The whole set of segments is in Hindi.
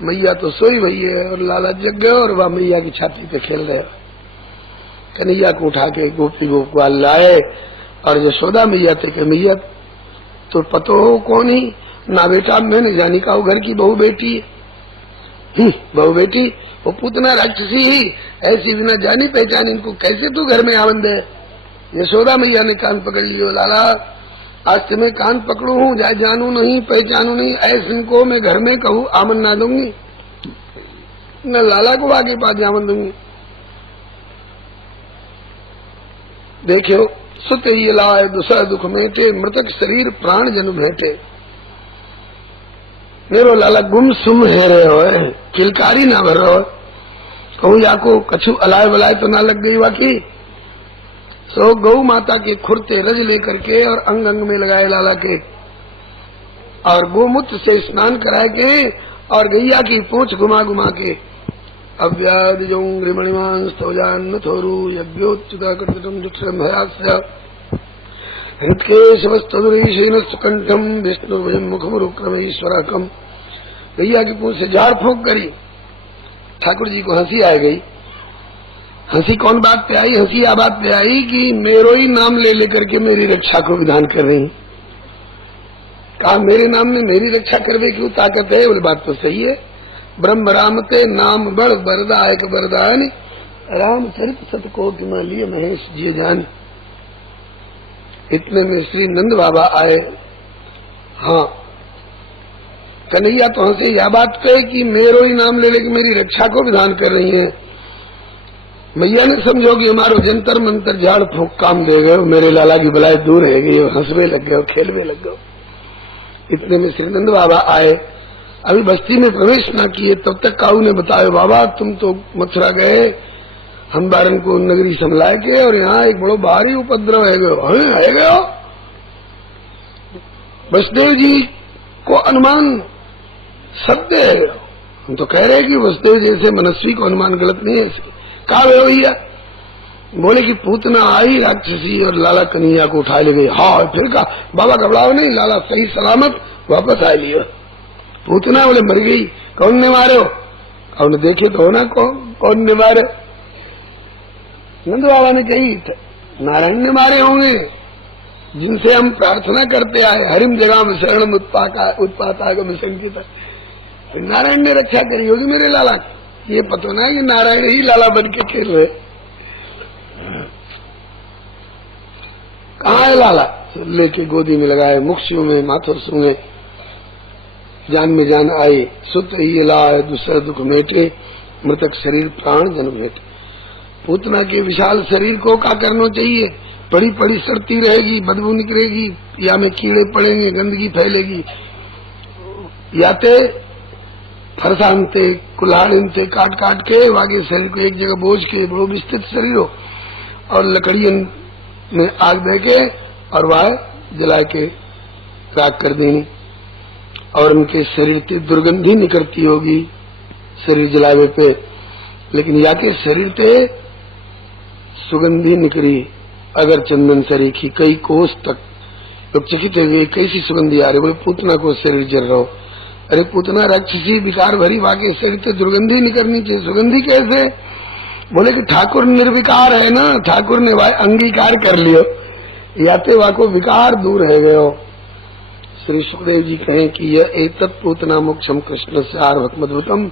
मैया तो सोई हुई है और लाला जग गए और वह मैया की छाती पे खेल रहे। कन्हैया को उठा के गोपी गोपाल लाए और यशोदा मैया थे कि मैया तो पतो हो कौन ही ना बेटा, मैंने जानी का वो घर की बहू बेटी है। बहू बेटी वो पूतना राक्षसी ही ऐसी बिना जानी पहचानी इनको कैसे तू घर में आवन दे। यशोदा मैया ने कान पकड़ लियो, लाला आज से मैं कान पकड़ू हूँ, जाए जानू नहीं पहचानू नहीं, ऐसे इनको मैं घर में कहूँ आमन ना दूंगी, न लाला को आगे पास जामन दूंगी। देखियो सुत ये लाए दुसह दुख मेटे, मृतक शरीर प्राण जन भेटे। मेरो लाला गुम सुम है रहे हो, किलकारी ना भर रहो, कहूँ जाको कछु अलाय बलाय तो ना लग गई वाकी। सो गौ माता के खुरते रज लेकर के और अंग अंग में लगाए लाला के, और गोमूत्र से स्नान कराए के और गैया की पूंछ घुमा घुमा के अव्याद जोंग्रिमणिमांस तोजान थोरु यज्ञोच्युता कृतम जुक्षम भयास्य हृत्केशवस्तुरीशीन सुकंठम विष्णु मुखमुरुक्रमेश्वरकम। गैया की पूंछ से झाड़ फूंक करी। ठाकुर जी को हंसी आ गई। हंसी कौन बात पे आई? हंसी आ बात पे आई कि मेरो ही नाम ले लेकर के मेरी रक्षा को विधान कर रही। कहा मेरे नाम में मेरी रक्षा करवे क्यों ताकत है? बोले बात तो सही है। ब्रह्म रामते नाम बड़ बरदायक बरदान, रामचरित सतको कि लिए महेश जी जान। इतने में श्री नंद बाबा आए। हाँ, कन्हैया तो हंसे यह बात कहे कि मेरो ही नाम ले लेकर मेरी रक्षा को विधान कर रही है। मैया ने समझो कि हमारो जंतर मंतर झाड़ फूंक काम दे गए, मेरे लाला की बलाई दूर है गई, हंसवे लग गए, खेलवे लग गए। इतने में श्री नंद बाबा आए। अभी बस्ती में प्रवेश न किए तब तक काऊ ने बताया, बाबा तुम तो मथुरा गए, हम बारन को नगरी संभलाए के, और यहाँ एक बड़ो भारी उपद्रव है गयो। वसुदेव जी को अनुमान सत्य है। हम तो कह रहे हैं कि वसुदेव जैसे मनस्वी को अनुमान गलत नहीं है। कहा वे भैया? बोले कि पूतना आई राक्षसी और लाला कन्हैया को उठा ले गई। हाँ, फिर कहा बाबा घबराओ नहीं, लाला सही सलामत वापस आ लिया। पूतना बोले मर गई। कौन ने मारे हो? कौन देखे तो हो ना कौन ने मारे? नंद बाबा ने कही नारायण ने मारे होंगे, जिनसे हम प्रार्थना करते आए, हरिम जगह में शरण उत्पातागम संकित। नारायण ने रक्षा करी होगी मेरे लाला की। ये पता ना कि नारायण ही लाला बन के खेल रहे। कहाँ है लाला? लेके गोदी में लगाए, मुख सूंघे, माथुर सूंघे, जान में जान आई। सुत ही लाए दूसरा दुख मेटे, मृतक शरीर प्राण जन भेटे। पूतना के विशाल शरीर को क्या करना चाहिए? पड़ी पड़ी सड़ती रहेगी, बदबू निकलेगी, या में कीड़े पड़ेंगे, गंदगी फैलेगी, याते फरसानते कुल्हाड़ते काट काट के वागे शरीर को एक जगह बोझ के, बड़ो विस्तृत शरीर हो, और लकड़ियन में आग दे के और वह जला के राख कर देनी, और उनके शरीर से दुर्गंधी निकलती होगी शरीर जलावे पे, लेकिन या के शरीर से सुगंधी निकली अगर चंदन सरीखी कई कोस तक। लोग चकित हुए, कैसी सुगंधी आ रही? बोले पूतना को शरीर जल रहा हो। अरे पूतना राक्षसी विकार भरी, वाके शरीर से दुर्गंधी निकलनी चाहिए, सुगंधी कैसे? बोले कि ठाकुर निर्विकार है ना, ठाकुर ने अंगीकार कर लियो, याते वाको विकार दूर है गयो। श्री सुखदेव जी कहें कि यह एतत् पूतना मोक्षम कृष्ण से आर्भकमद्भुतम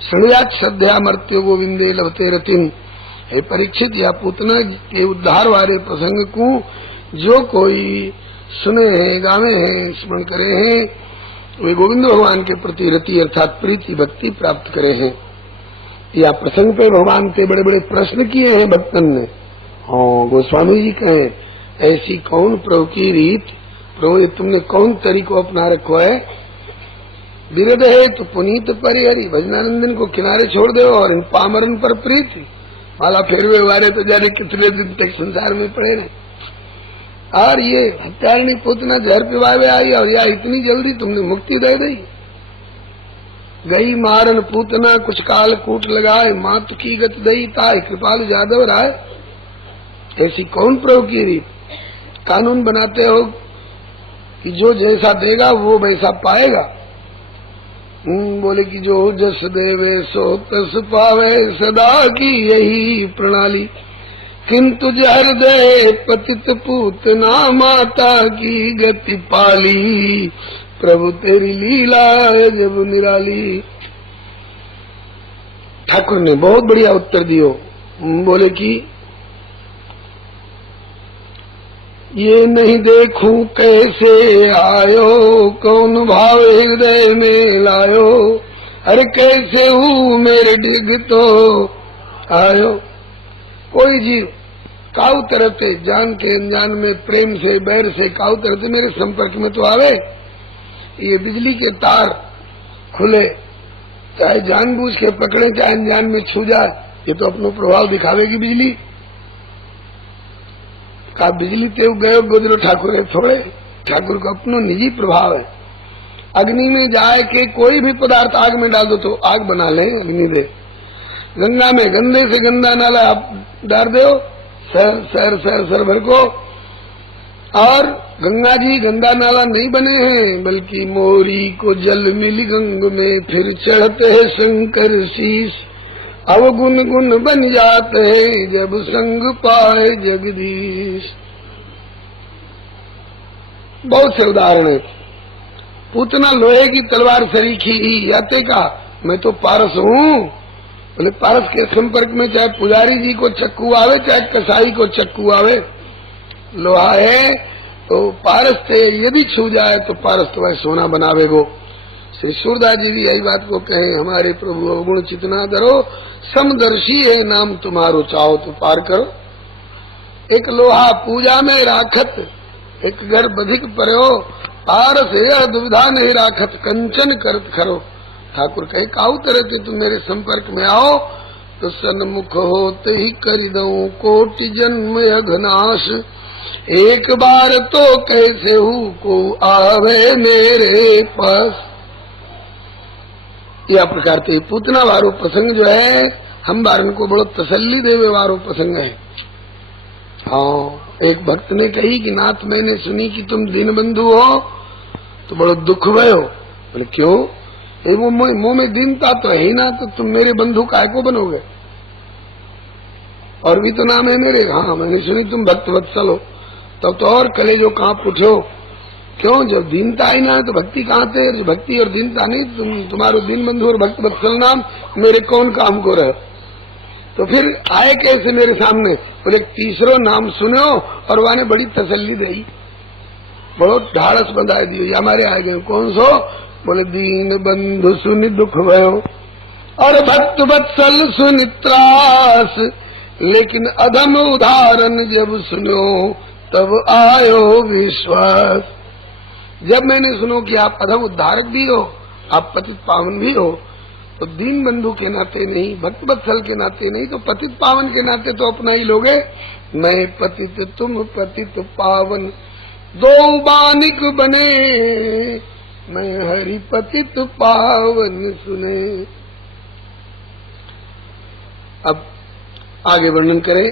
श्रृणुयात् श्रद्धया मर्त्यो गोविंदे लभते रतिम। हे परीक्षित, या पूतना के उद्धार वाले प्रसंग को जो कोई सुने हैं, गावे हैं, स्मरण करे हैं, वे गोविंद भगवान के प्रति रति अर्थात प्रीति भक्ति प्राप्त करे हैं। या प्रसंग पे भगवान के बड़े बड़े प्रश्न किए हैं भक्तन ने। हाँ, गोस्वामी जी कहें ऐसी कौन प्रभु की रीत, प्रभु तुमने कौन तरीको अपना रखो है? विरध है तो पुनीत परिहरी, भजनानंदन को किनारे छोड़ दो और इन पामरन पर प्रीति। माला फेरवे वाले तो जाने कितने दिन तक संसार में पड़े रहे। और ये हत्यारणी पूतना जहर पिवावे आई, और या इतनी जल्दी तुमने मुक्ति दे दी। गई मारन पूतना कुछ काल कूट लगाए, मात की गत दई ताय कृपाल जादव राय। ऐसी कौन प्रभु की रीत? कानून बनाते हो कि जो जैसा देगा वो वैसा पाएगा। बोले कि जो जस देवे सो तस पावे, सदा की यही प्रणाली। किंतु जहर दे पतित पूतना, माता की गति पाली। प्रभु तेरी लीला जब निराली। ठाकुर ने बहुत बढ़िया उत्तर दियो। बोले कि ये नहीं देखूं कैसे आयो, कौन भाव हृदय में लायो। अरे कैसे हूँ मेरे डिग तो आयो। कोई जीव काऊ तरह से जान के अनजान में प्रेम से बैर से काऊ तरह से मेरे संपर्क में तो आवे। ये बिजली के तार खुले, चाहे जानबूझ के पकड़े चाहे अनजान में छू जाए, ये तो अपना प्रभाव दिखावेगी बिजली। का बिजली तेव गयो गुजरो ठाकुर है थोड़े। ठाकुर का अपनो निजी प्रभाव है। अग्नि में जाए के कोई भी पदार्थ आग में डाल दो तो आग बना ले अग्नि दे। गंगा में गंदे से गंदा नाला आप डाल दो सर भर को। और गंगा जी गंदा नाला नहीं बने हैं, बल्कि मोरी को जल मिली गंग में, फिर चढ़ते है शंकर शीश। अवगुण गुण बन जाते हैं जब संग पाए जगदीश। बहुत से उदाहरण है। पूतना लोहे की तलवार सरीखी याते का, मैं तो पारस हूँ। बोले पारस के संपर्क में चाहे पुजारी जी को चक्कू आवे चाहे कसाई को चक्कू आवे, लोहा है तो पारस से यदि छू जाए तो पारस तो वह सोना बनावेगो। श्री सूरदास जी भी यही बात को कहे, हमारे प्रभु अवगुण चितना धरो, समदर्शी है नाम तुम्हारो, चाहो तो पार करो। एक लोहा पूजा में राखत, एक घर बधिक पर्यो, पारस है दुविधा नहीं राखत, कंचन करत खरो। ठाकुर कहे काऊ तरह से तुम मेरे संपर्क में आओ तो सन्मुख होते ही कर दऊं कोटि जन्म अघनाश। एक बार तो कैसे हूँ को आवे मेरे पास। यह प्रकार के पूतना वारो प्रसंग जो है हम बारन को बड़ो तसल्ली देवे वारो प्रसंग है। हाँ, एक भक्त ने कही कि नाथ मैंने सुनी कि तुम दीनबंधु हो तो बड़ो दुख भयो। बोले क्यों? वो मुंह में दीनता तो है ही ना, तो तुम मेरे बंधु काय को बनोगे? और भी तो नाम है मेरे। हाँ, मैंने सुनी तुम भक्त वत्सल हो, तब तो और कलेजो कांप उठो। क्यों? जब दीनता ही ना है तो भक्ति कहाँ थे? भक्ति और दीनता नहीं, तुम्हारो दीन बंधु और भक्त वत्सल नाम मेरे कौन काम को रहे? तो फिर आए कैसे मेरे सामने? बोले तीसरो नाम सुनो और वाने बड़ी तसल्ली दी, बहुत ढाड़स बंधाए दियो। ये हमारे आ गए। कौन सो? बोले दीन बंधु सुनि दुख भयो और भक्त वत्सल सुनि त्रास, लेकिन अधम उदाहरण जब सुनो तब आयो विश्वास। जब मैंने सुनो कि आप अधम उद्धारक भी हो, आप पतित पावन भी हो, तो दीन बंधु के नाते नहीं, भक्त वत्सल के नाते नहीं, तो पतित पावन के नाते तो अपना ही लोगे। मैं पतित तुम पतित पावन, दो बानिक बने, मैं हरि पतित पावन सुने। अब आगे वर्णन करें।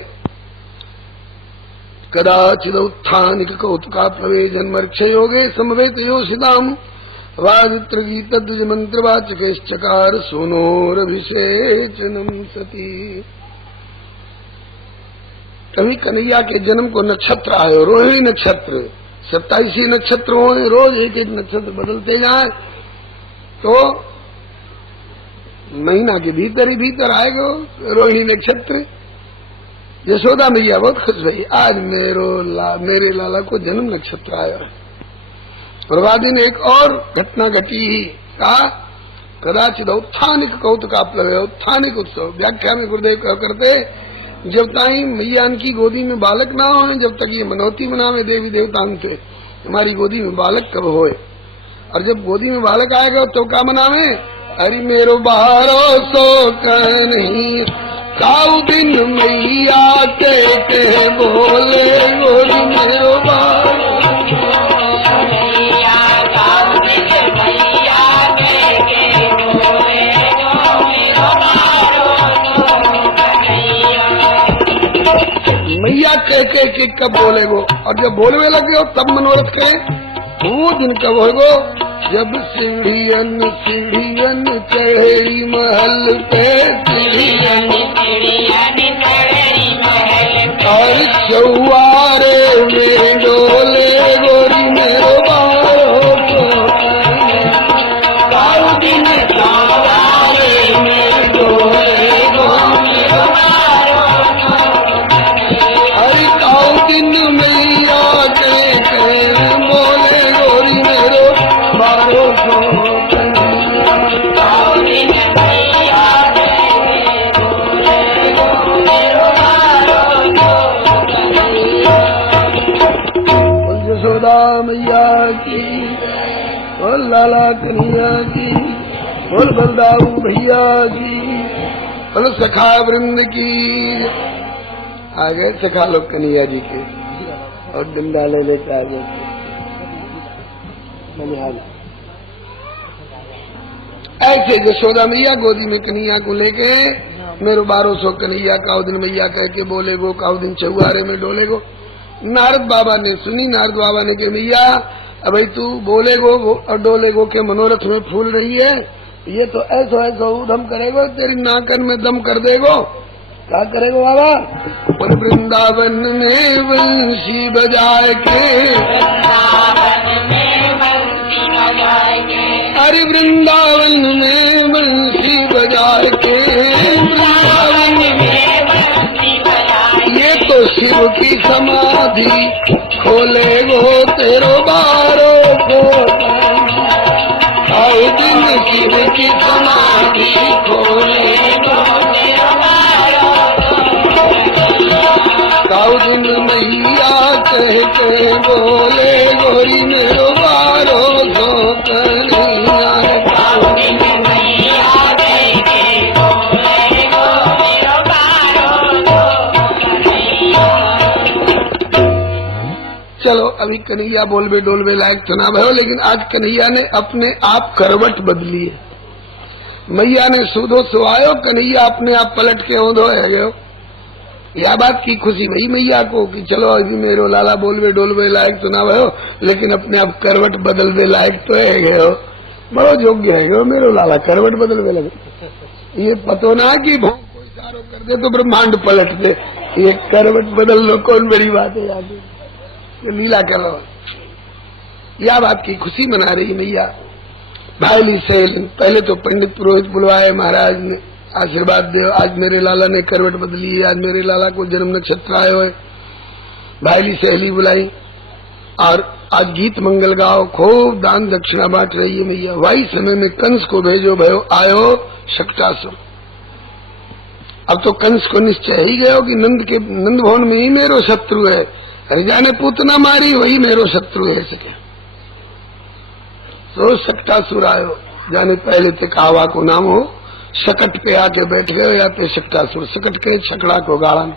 कदाचिद उत्थानिक कौतुका प्लवे जन्मर्क्ष योगे समवेत योषिताम, वादित्र गीतद्वज मंत्रवाचकश्चकार सोनोरभिषेचनम सती। कभी कन्हैया के जन्म को नक्षत्र आयो, रोहिणी नक्षत्र, 27 नक्षत्र हो, रोज एक एक नक्षत्र बदलते जाए तो महीना के भीतर ही भीतर आएगा रोहिणी नक्षत्र। यशोदा मैया बहुत खुश भई, आज मेरे लाला को जन्म नक्षत्र आया है। प्रभादी ने एक और घटना घटी, कहा कदाचित उत्थानिक कौतुका प्लवे, उत्थानिक उत्सव। व्याख्या में गुरुदेव कहा करते, जब ताई मैया की गोदी में बालक ना हो, जब तक ये मनौती मनावे देवी देवतान थे, हमारी गोदी में बालक कब होए। और जब गोदी में बालक आएगा तो क्या मनावे? अरे मेरो बारो सो कह नहीं, काऊ दिन मैया के बोले गोदी मेरो बारो। मैया कह के कब बोलेगो, और जब बोलने लगे हो तब मनोरथ करें। वो दिन कब होगो? जब सीढ़ियन सीढ़ियन चढ़ी महल पे, सीढ़ियन और चौवारे में डोले गोरी मेरो बारो काऊ दिन चौवारे में डोले गोरी मेरो बारो, अरे काऊ दिन मैया के बोले गोरी मेरो बारो यशोदा मैया की, और लाला कन्हैया की, और बलदाऊ भैया की, और सखा वृंद की। आ गए सखा लोग कन्हैया जी के, और डंडाले लेकर आ गए। ऐसे यशोदा मैया गोदी में कन्हैया को लेके मेरो 1200 कन्हैया काऊ दिन मैया कह के बोले गो, काऊ दिन चौहारे में डोले गो। नारद बाबा ने सुनी, नारद बाबा ने कहा मैया अब भाई तू बोले गो और डोले गो के मनोरथ में फूल रही है, ये तो ऐसा ऐसा उधम करेगो, तेरी नाकन में दम कर देगो। क्या करेगो बाबा? और वृंदावन में बंसी बजाए के, अरे वृंदावन में बंसी बजाए के, वृंदावन में ये तो शिव की समाधि खोले गो तेरो बारो को, काऊ दिन शिव की समाधि खोले गो तेरो बारो, काऊ दिन मैया कह के बोले गोरी मेरो बारो सो कन्हैया, काऊ दिन मैया कह के बोले गो मेरो बारो सो। चलो अभी कन्हैया बोलबे डोलबे लायक तो ना भयो, लेकिन आज कन्हैया ने अपने आप करवट बदली है। मैया ने सूदो सुहायो, कन्हैया अपने आप पलट के औंधो है गयो। यह बात की खुशी भई मैया को कि चलो अभी मेरो लाला बोलबे डोलबे लायक तो ना भयो, लेकिन अपने आप करवट बदलबे लायक तो है गयो। बड़ो योग्य है गयो मेरो लाला, करवट बदलबे लगे। ये पतो ना कि भोग को इशारो कर दे तो ब्रह्मांड पलट दे, ये करवट बदल लो कौन बड़ी बात है। आगे लीला कर लो, यह बात की खुशी मना रही मैया। भाईली सहेल पहले तो पंडित पुरोहित बुलवाए, महाराज ने आशीर्वाद दो, आज मेरे लाला ने करवट बदली है, आज मेरे लाला को जन्म नक्षत्र आयो है। भाईली सहेली बुलाई और आज गीत मंगल गाओ, खूब दान दक्षिणा बांट रही है मैया। वही समय में कंस को भेजो भयो आयो शक्टासुर। अब तो कंस को निश्चय ही गयो कि नंद भवन में ही मेरो शत्रु है, राजा ने पूतना मारी वही मेरो शत्रु है सके। तो शक्टासुर आयो, जाने पहले ते कावा को नाम हो, शकट पे आके बैठ गए या पे शक्टासुर, शकट के छकड़ा को गाड़न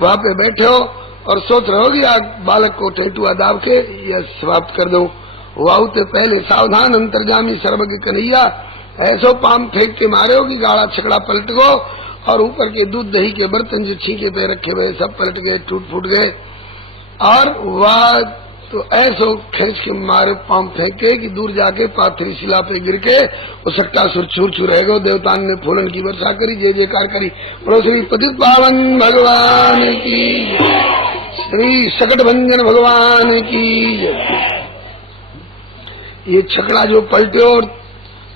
वहां पे बैठे हो और सोच रहे हो कि आज बालक को टेटुआ दाब के या समाप्त कर दो। वाहु ते पहले सावधान अंतर्जामी सर्वज्ञ कन्हैया ऐसो पाम फेंक के मारे हो कि गाड़ा छकड़ा पलट गो, और ऊपर के दूध दही के बर्तन जो छींके पे रखे हुए सब पलट गए, टूट फूट गए। और वह तो ऐसो खींच के मारे पाम फेंके कि दूर जाके पाथरी शिला पे गिर के वो शक्टासुर चूर चूर रह गो। देवतान ने फूलन की वर्षा करी, जय जयकार करी। बोलो श्री पतित पावन भगवान की, श्री शकट भंजन भगवान की। ये छकड़ा जो पलटे और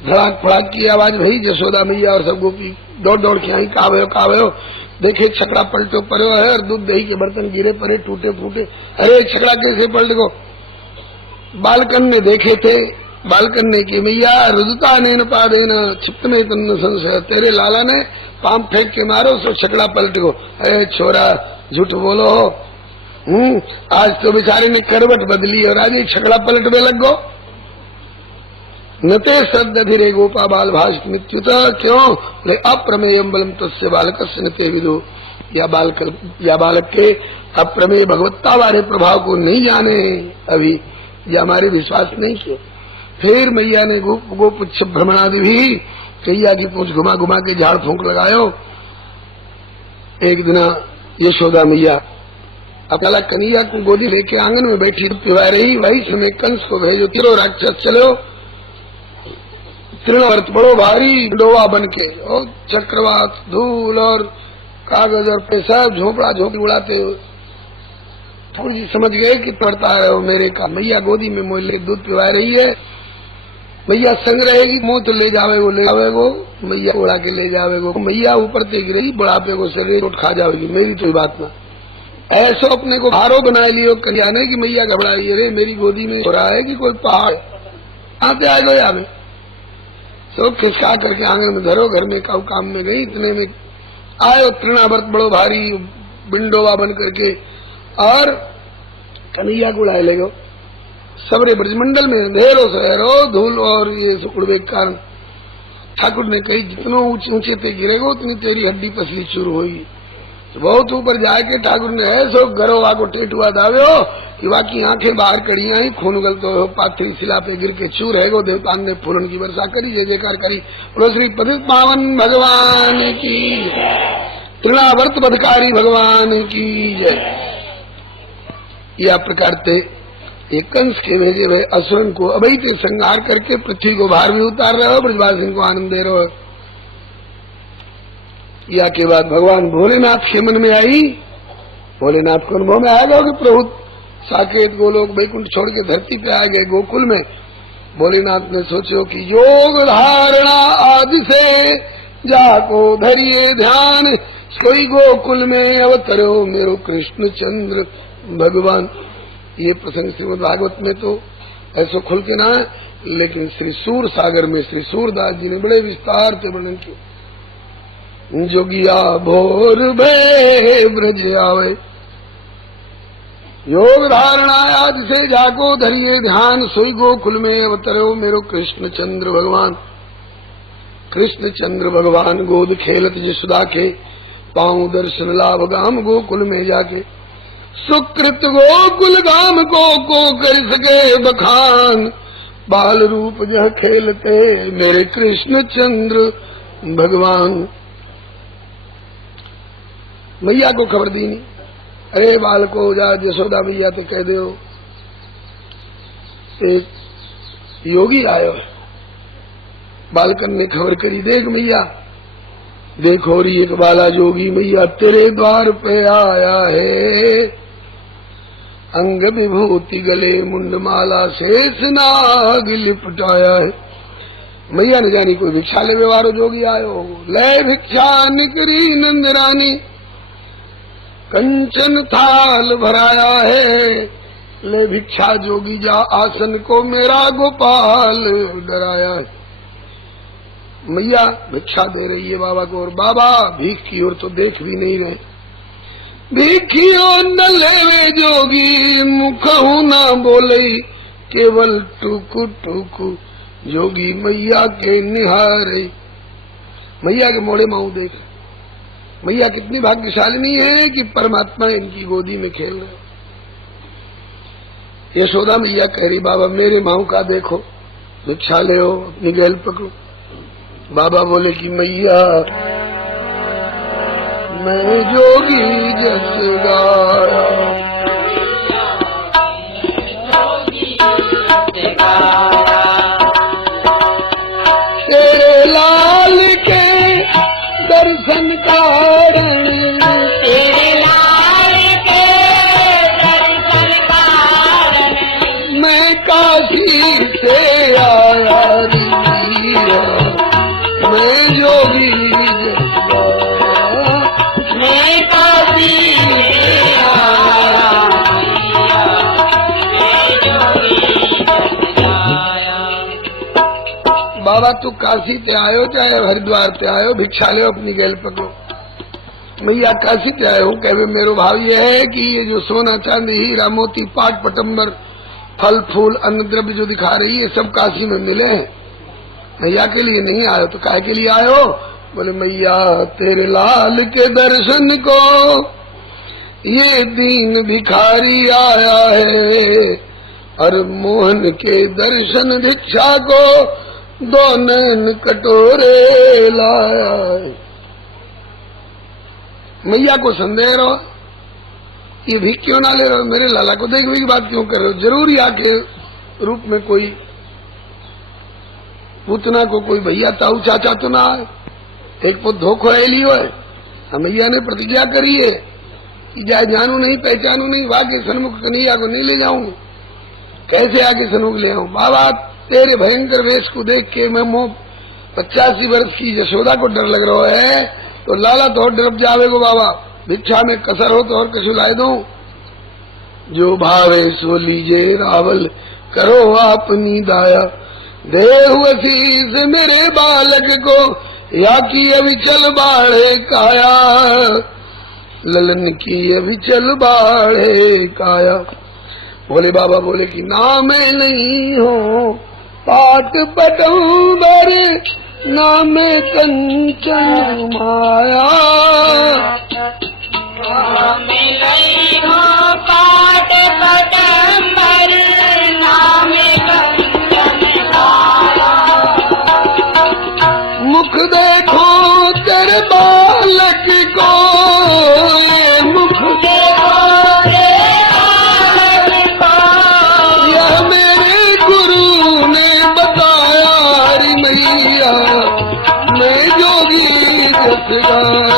धड़ाक फड़ाक की आवाज भई, जसोदा मैया और सब गोपी दौड़ दौड़ के आई, का भयो देखे छकड़ा पलटो पड़ो है और दूध दही के बर्तन गिरे पड़े टूटे फूटे। अरे छकड़ा कैसे पलट गो? बालकन ने देखे थे, बालकन ने कि मैया रुदता ने न पा देना चित्त में तन्न संशय, तेरे लाला ने पाम फेंक के मारो सो छकड़ा पलट गो। अरे छोरा झूठ बोलो, आज तो बेचारे ने करवट बदली और आज छकड़ा पलटवे लग गो। नते सदधिरे गोपा बाल भाष मित्युत, क्यों ले अप्रमेयम बलम तस्य बालकस्य नते विदो। या बालक के अप्रमेय भगवत्ता वाले प्रभाव को नहीं जाने अभी, या हमारे विश्वास नहीं किए। फिर मैया ने गोपुच्छ भ्रमणादि भी कैया की पूंछ घुमा घुमा के झाड़ फूंक लगायो। एक दिन यशोदा मैया अब लाला कन्हैया को गोदी लेके आंगन में बैठी पिवा रही। वही समय कंस को भेजो, तीनों राक्षस चलो, तृणवर्त बड़ो भारी डोवा बन के, और चक्रवात, धूल और कागज और पैसा झोपड़ा झोपड़ी उड़ाते हुए थोड़ी जी समझ गए कि पड़ता है वो मेरे का। मैया गोदी में मोह ले दूध पिवा रही है, मैया संग रहेगी, मुंह तो ले जावे वो, ले जावे वो, मैया उड़ा के ले जावे वो। मैया ऊपर तेग रही, बुढ़ापे को शरीर उठ खा जाएगी, मेरी तो बात ना। ऐसो अपने को भारो बना लियो कन्या ने कि मैया घबरा रही है, मेरी गोदी में हो रहा है कि कोई पहाड़ आते आए गो यहाँ में। सब खिसका करके आंगन में धरो, घर में काम में गई। इतने में आयो तृणावर्त बड़ो भारी बिंडोवा बन करके, और कन्हैया को उड़ाए ले गो। सबरे ब्रजमंडल में अंधेरो सहरो धूल और ये उड़वे के कारण ठाकुर ने कही जितनो ऊंचे पे गिरेगो उतनी तेरी हड्डी पसली चूर होगी। तो बहुत ऊपर जाके ठाकुर ने ऐसो गरो आको टेटुआ दाव्यो कि बाकी आंखें बाहर कड़िया ही खून उगलतो हो, पाथरी शिला पे गिर के चूर है गो। देवतान ने फूलन की वर्षा करी, जय जयकार करी। बोलो श्री पतित पावन भगवान की, तृणावर्त बधकारी भगवान की जय। यह प्रकार से एक कंस के भेजे हुए असुरन को अभय के संहार करके पृथ्वी को भार भी उतार रहे हो, ब्रजवासियों को आनंद दे रहे हो। या के बाद भगवान भोलेनाथ के मन में आई, भोलेनाथ को अनुभव में आएगा कि प्रभु साकेत गोलोक वैकुंठ छोड़ के धरती पे आ गए गोकुल में। भोलेनाथ ने सोचो कि योग धारणा आदि से जाको धरिए ध्यान, सोई गोकुल में अवतरो मेरो कृष्ण चंद्र भगवान। ये प्रसंग श्रीमद् भागवत में तो ऐसो खुल के ना है, लेकिन श्री सूर सागर में श्री सूरदास जी ने बड़े विस्तार से वर्णन किया। जोगिया भोर भे ब्रज आवे, योग धारणा आदि से जाको धरिए ध्यान, सोई गोकुल में अवतरो मेरो कृष्ण चंद्र भगवान। कृष्ण चंद्र भगवान गोद खेलत जसुदा के, पाऊं दर्शन लाभ गाम गोकुल में जाके। सुकृत गोकुल गाम को कर सके बखान, बाल रूप जह खेलते मेरे कृष्ण चंद्र भगवान। मैया को खबर दी नहीं, अरे बाल को जा यशोदा मैया तो कह दो एक योगी आयो है। बालकन ने खबर करी, देख मैया देखो री एक बाला जोगी मैया तेरे द्वार पे आया है, अंग विभूति गले मुंडमाला शेष नाग लिपटाया है। मैया ने जानी कोई भिक्षा ले व्यवहारो जोगी आयो, ले भिक्षा निकरी नंदरानी, कंचन थाल भराया है, ले भिक्षा जोगी जा आसन को मेरा गोपाल डराया है। मैया भिक्षा दे रही है बाबा को, और बाबा भीख की ओर तो देख भी नहीं रहे। भीखियो न लेवे जोगी मुखहू न बोले, केवल टुकु टुकु जोगी मैया के निहारे। मैया के मोड़े माऊ देख, मैया कितनी भाग्यशालिनी है कि परमात्मा इनकी गोदी में खेल रहे। यशोदा मैया कह रही बाबा मेरे माऊ का देखो, भिक्षा ले हो अपनी गैल पकड़ो। बाबा बोले कि मैया मैं जोगी जस गाया, तेरे लाल के दर्शन कारण, तेरे लाल के दर्शन कारण, मैं काशी से आया रिया, मैं जोगी जस गाया, मैं काशी से आया रिया, मैं जोगी जस गाया। बाबा तू काशी ते आयो चाहे हरिद्वार ते आयो, भिक्षा ले अपनी गैल पकड़ो। मैया काशी ते आयो कहे मेरो भाव ये है कि ये जो सोना चांदी हीरा मोती पाट पटम्बर फल फूल अन्न द्रव्य जो दिखा रही है सब काशी में मिले हैं, मैया के लिए नहीं आयो। तो काहे के लिए आयो? बोले मैया तेरे लाल के दर्शन को ये दीन भिखारी आया है, और मोहन के दर्शन भिक्षा को दो नैन कटोरे लाया है। मैया को संदेह रहो, ये भीख क्यों ना ले रहे हो? मेरे लाला को देखने की बात क्यों कर रहे हो? जरूरी आके रूप में कोई पूतना को कोई भैया ताऊ चाचा तो ना आए। एक पुत धोखो है लियो है। हमैया ने प्रतिज्ञा करी है कि जाए जानू नहीं पहचानू नहीं, वाके सन्मुख कन्हैया को नहीं ले जाऊंगी। कैसे आगे सन्मुख ले आऊं? बाबा तेरे भयंकर वेश को देख के मैं 85 वर्ष की यशोदा को डर लग रहा है, तो लाला तो डर जावे को बाबा। भिक्षा में कसर हो तो और कछु लाए दो। जो भावे सो लीजे रावल, करो अपनी दाया। देहु असीस मेरे बालक को, या की अविचल बाढ़े काया। ललन की अविचल बाढ़े काया। बोले बाबा बोले कि ना मैं नहीं हो पाट पटंबर, ना मैं कंचन माया। मैं नहीं हो पाट पटंबर, ना मैं कंचन माया। मुख देखो तेरे बालक को, मुख देखो रे बालक को, यह मेरे गुरु ने बताया। रे मैया मैं जोगी जस गाया।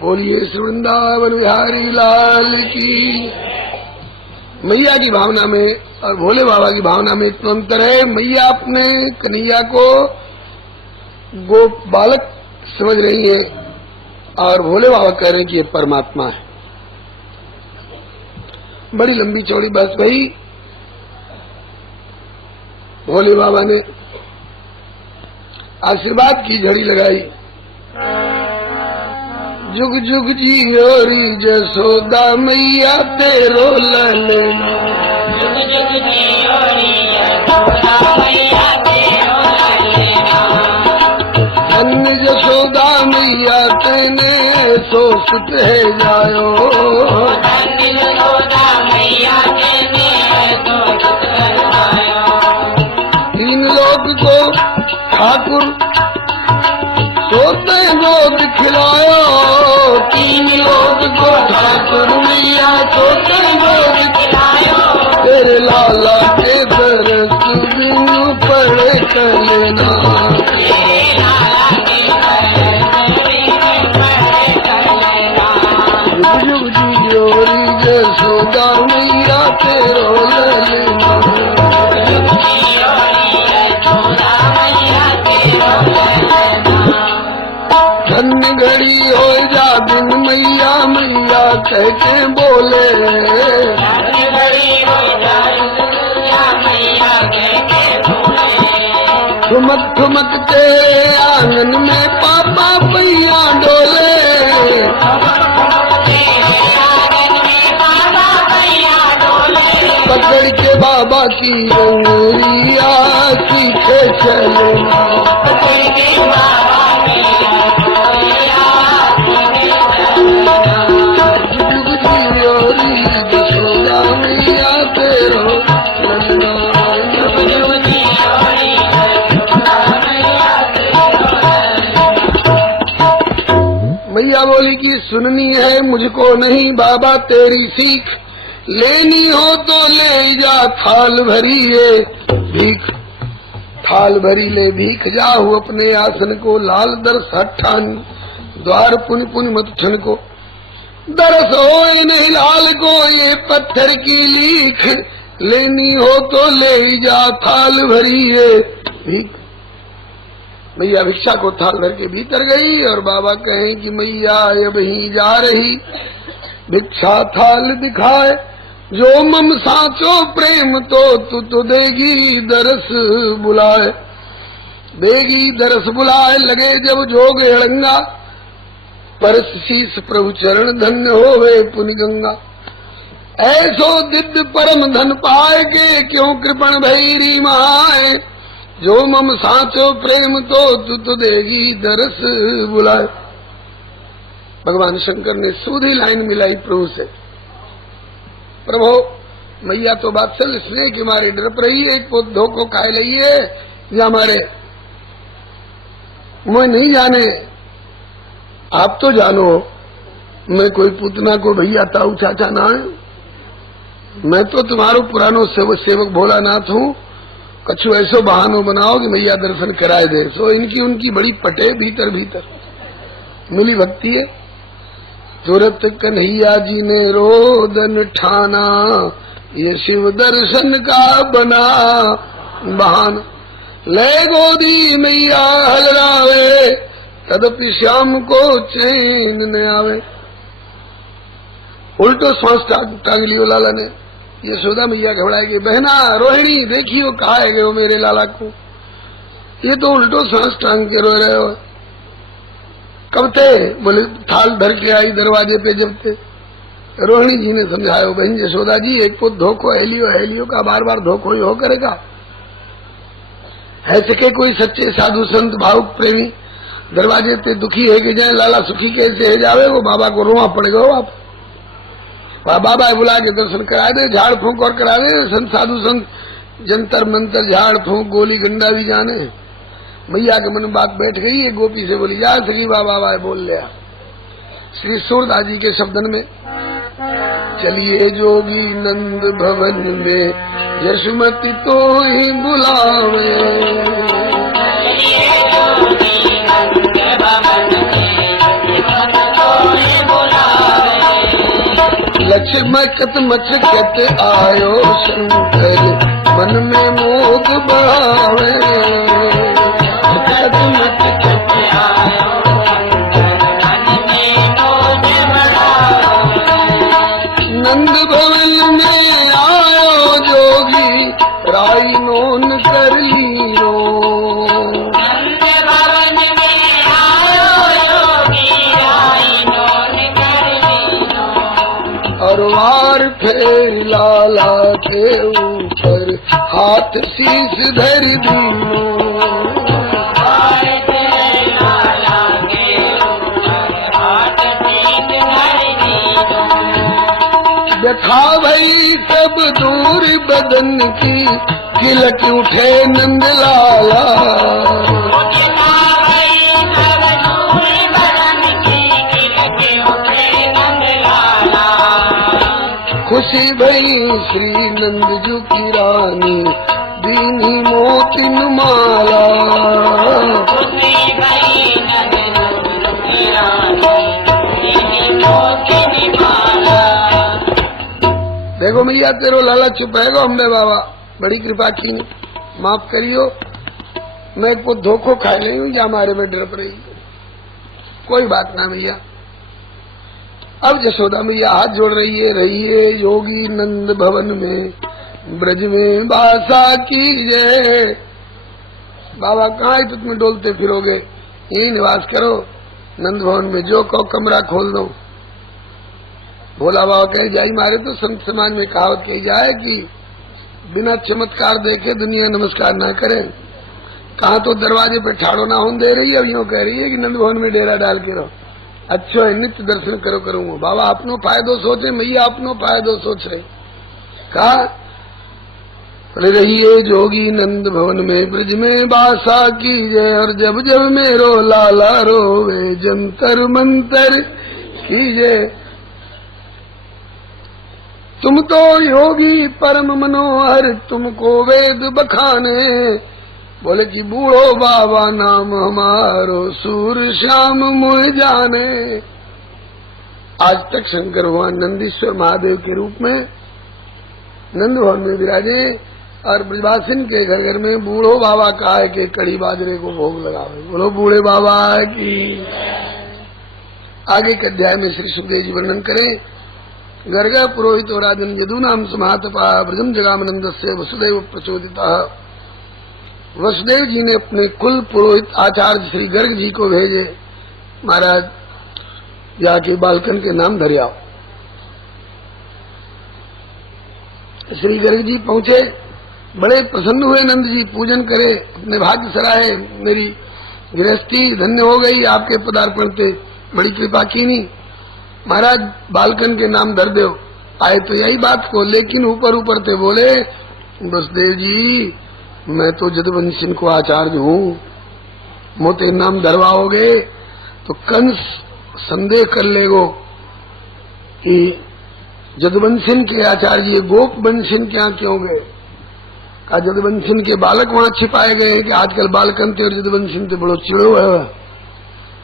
बोलिए वृंदावन बिहारी लाल की। मैया की भावना में और भोले बाबा की भावना में इतना अंतर है। मैया अपने कन्हैया को वो बालक समझ रही है और भोले बाबा कह रहे हैं कि ये परमात्मा है। बड़ी लंबी चौड़ी बस भाई। भोले बाबा ने आशीर्वाद की झड़ी लगाई। जुग जुग जियोरी जसोदा मैया तेरो ललना। जुग जुग जियोरी जसोदा मैया तेरो ललना। धन्य जसोदा मैया तेने सो सुत है जायो। धन्य जसोदा मैया तेने सो सुत है जायो। तीन लोक को ठाकुर सोते गोद खिलायो। तीन लोक को ठाकुर मैया सोते गोद खिलायो। तेरे लाला के दरस बिनु पड़े कलेना। तेरे लाला के दरस बिनु पड़े कलेना। जुग जुग जियोरी जसोदा मैया तेरो ललना। जुग जियोरी जसोदा मैया तेरो ललना। धन्य घड़ी हो जा दिन मैया मैया कह के बोले। धन्य घड़ी हो जा मैया मैया कह के बोले। ठुमक ठुमक तेरे आंगन में पापा पैया डोले। तेरे आंगन में बाबा पैया डोले। पकड़ के बाबा की अंगुरिया सीखे चलना। पकड़ के बाबा की अंगुरिया सीखे चलना। जुग जियोरी जसोदा मैया तेरो ललना। जुग जुग जियोरी जसोदा मैया तेरो ललना। मैया बोली कि सुननी है मुझको नहीं बाबा तेरी सीख। लेनी हो तो ले जा थाल भरी ये भीख। थाल भरी ले भीख जाहू अपने आसन को। लाल दरस हठान द्वार पुनि पुनि मत ठन को। दरस हो नहीं लाल को ये पत्थर की लीख। लेनी हो तो ले जा थाल भरी ये भीख। मैया भिक्षा को थाल भर के भीतर गई और बाबा कहें कि मैया अब ही जा रही। भिक्षा थाल दिखाए जो मम साचो प्रेम तो तू तो देगी दरस बुलाए। देगी दरस बुलाए लगे जब जोग अड़ंगा। परस शीस प्रभु चरण धन्य होवे पुनि गंगा। ऐसो दिव्य परम धन पाए के क्यों कृपण भैरी माए। जो मम साचो प्रेम तो तू तो देगी दरस बुलाए। भगवान शंकर ने सीधी लाइन मिलाई प्रभु से। प्रभु मैया तो बात्सल स्नेह के मारे डरप रही है, एक पोत धोखो खाए लई है या मारे मैं नहीं जाने, आप तो जानो मैं कोई पूतना को भैया ताऊ चाचा ना है, मैं तो तुम्हारो पुरानो सेवक भोलानाथ हूँ, कछु ऐसो बहानो बनाओ कि मैया दर्शन कराए दे। सो इनकी उनकी बड़ी पटे भीतर भीतर मिली भक्ति है। तुरंत कन्हैया जी ने रोदन ठाना, ये शिव दर्शन का बना बहाना, ले गोदी मैया हलरावे, तदपि श्याम को चैन न आवे। उल्टो सांस टांग लियो लाला ने। यशोदा मैया घबराएगी, बहना रोहिणी देखियो कहा है गयो मेरे लाला को, ये तो उल्टो सांस टांग के रो रहे हो। कब थे? बोले थाल धर के आई दरवाजे पे जब थे। रोहिणी जी ने समझायो, बहन यशोदा जी एक पुत धोखो हेलियो का बार बार धोखो ही हो करेगा, है सके कोई सच्चे साधु संत भावुक प्रेमी दरवाजे पे दुखी है कि जाए लाला सुखी कैसे है जावे, वो बाबा को रोना पड़ेगा। आप बाबा बुला के दर्शन करा दे, झाड़ फूंक और करा दे। संत साधु संत जंतर मंतर झाड़ फूंक गोली गंडा भी जाने। मैया के मन में बात बैठ गई है, गोपी से बोली जा सकी बाबा बोल लिया। श्री सूरदास जी के शब्दन में, चलिए जोगी नंद भवन में, यशुमती तो ही बुलावे, लक्ष्मकत मचकत आयो शंकर, मन में मोद बढ़ावे, नंद भवन में आयो जोगी, राई नोन कर लियो, और वार फेर लाला के ऊपर हाथ शीश धर दियो, देखा भई सब दूर बदन की, गिलक उठे नंद लाला, खुशी भई श्री नंद जू की रानी, दीनी मोतिन माला, देखो मैया तेरो लाला छुपाएगा हमने बाबा बड़ी कृपा की, माफ करियो, मैं को धोखो खाए नहीं हूँ या हमारे में डर रही, कोई बात ना मैया। अब यशोदा मैया हाथ जोड़ रही है योगी नंद भवन में, ब्रज में बासा कीजिए। बाबा कहाँ तुम डोलते फिरोगे, यही निवास करो नंद भवन में, जो कहो कमरा खोल दो। भोला बाबा कह जाई मारे तो संत समाज में कहावत कही जाए कि बिना चमत्कार देखे दुनिया नमस्कार ना करे। कहा तो दरवाजे पे ठाड़ो ना होने दे रही है, अब यूँ कह रही है कि नंद भवन में डेरा डाल के रहो, अच्छो है नित्य दर्शन करो करूंगा। बाबा अपनो फायदो सोचे, मैया अपनो फायदो सोच रहे। कहा रहिए जोगी नंद भवन में, ब्रज में बासा कीजिए, और जब जब मेरो लाला रोवे, जंतर मंतर कीजिए। तुम तो योगी परम मनोहर, तुमको वेद बखाने, बोले कि बूढ़ो बाबा नाम हमारो, सूर श्याम मुझ जाने। आज तक शंकर भगवान नंदीश्वर महादेव के रूप में नंद भवन में विराजे, और ब्रजवासिन के घर घर में बूढ़ो बाबा कहा है कि कड़ी बाजरे को भोग लगावे। बोलो बूढ़े बाबा की। आगे के अध्याय में श्री सुखदेव जी वर्णन करें, गर्ग पुरोहित राजन यदूनाम समातपा ब्रजम जगामनंद से वसुदेव प्रचोदिता। वसुदेव जी ने अपने कुल पुरोहित आचार्य श्री गर्ग जी को भेजे, महाराज जाके बालकन के नाम धरियाओ। श्री गर्ग जी पहुंचे, बड़े प्रसन्न हुए नंद जी, पूजन करे, अपने भाग्य सराहे, मेरी गृहस्थी धन्य हो गई आपके पदार्पण पे, बड़ी कृपा कीनी। महाराज बालकन के नाम धर दो, आए तो यही बात को, लेकिन ऊपर ऊपर थे बोले वसुदेव जी मैं तो जदुवंशी को आचार्य हूँ, मोते नाम धरवाओगे तो कंस संदेह कर लेगो कि जदुवंशी के आचार्य जी गोप वंशी क्या क्यों गए। का जदुवंशी के बालक वहां छिपाए गए हैं कि आजकल बालकन थे और जदुवंशी थे बड़ो चिड़ो है,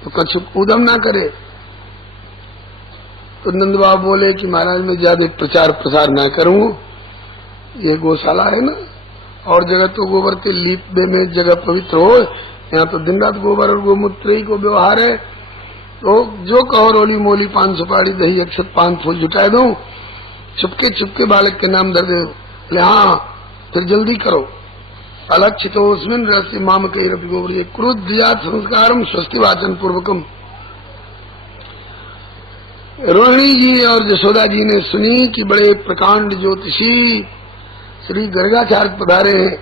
तो कछु उदम ना करे। तो नंद बाबा बोले कि महाराज मैं ज्यादा प्रचार प्रसार ना करूं, ये गौशाला है ना, और जगह तो गोबर के लीपे में जगह पवित्र हो, यहाँ तो दिन रात गोबर और गोमूत्र ही को व्यवहार है। तो जो कहो रोली मोली पान सुपारी दही अक्षत पान फूल जुटाए दो, चुपके बालक के नाम धर दे। बोले हाँ फिर जल्दी करो। अलक्षितो उसमें रहस्य माम कई रपि गोबर क्रुद्ध जात संस्कारम स्वस्ति वाचन पूर्वकम। रोहिणी जी और यशोदा जी ने सुनी कि बड़े प्रकांड ज्योतिषी श्री गर्गाचार्य पधारे हैं,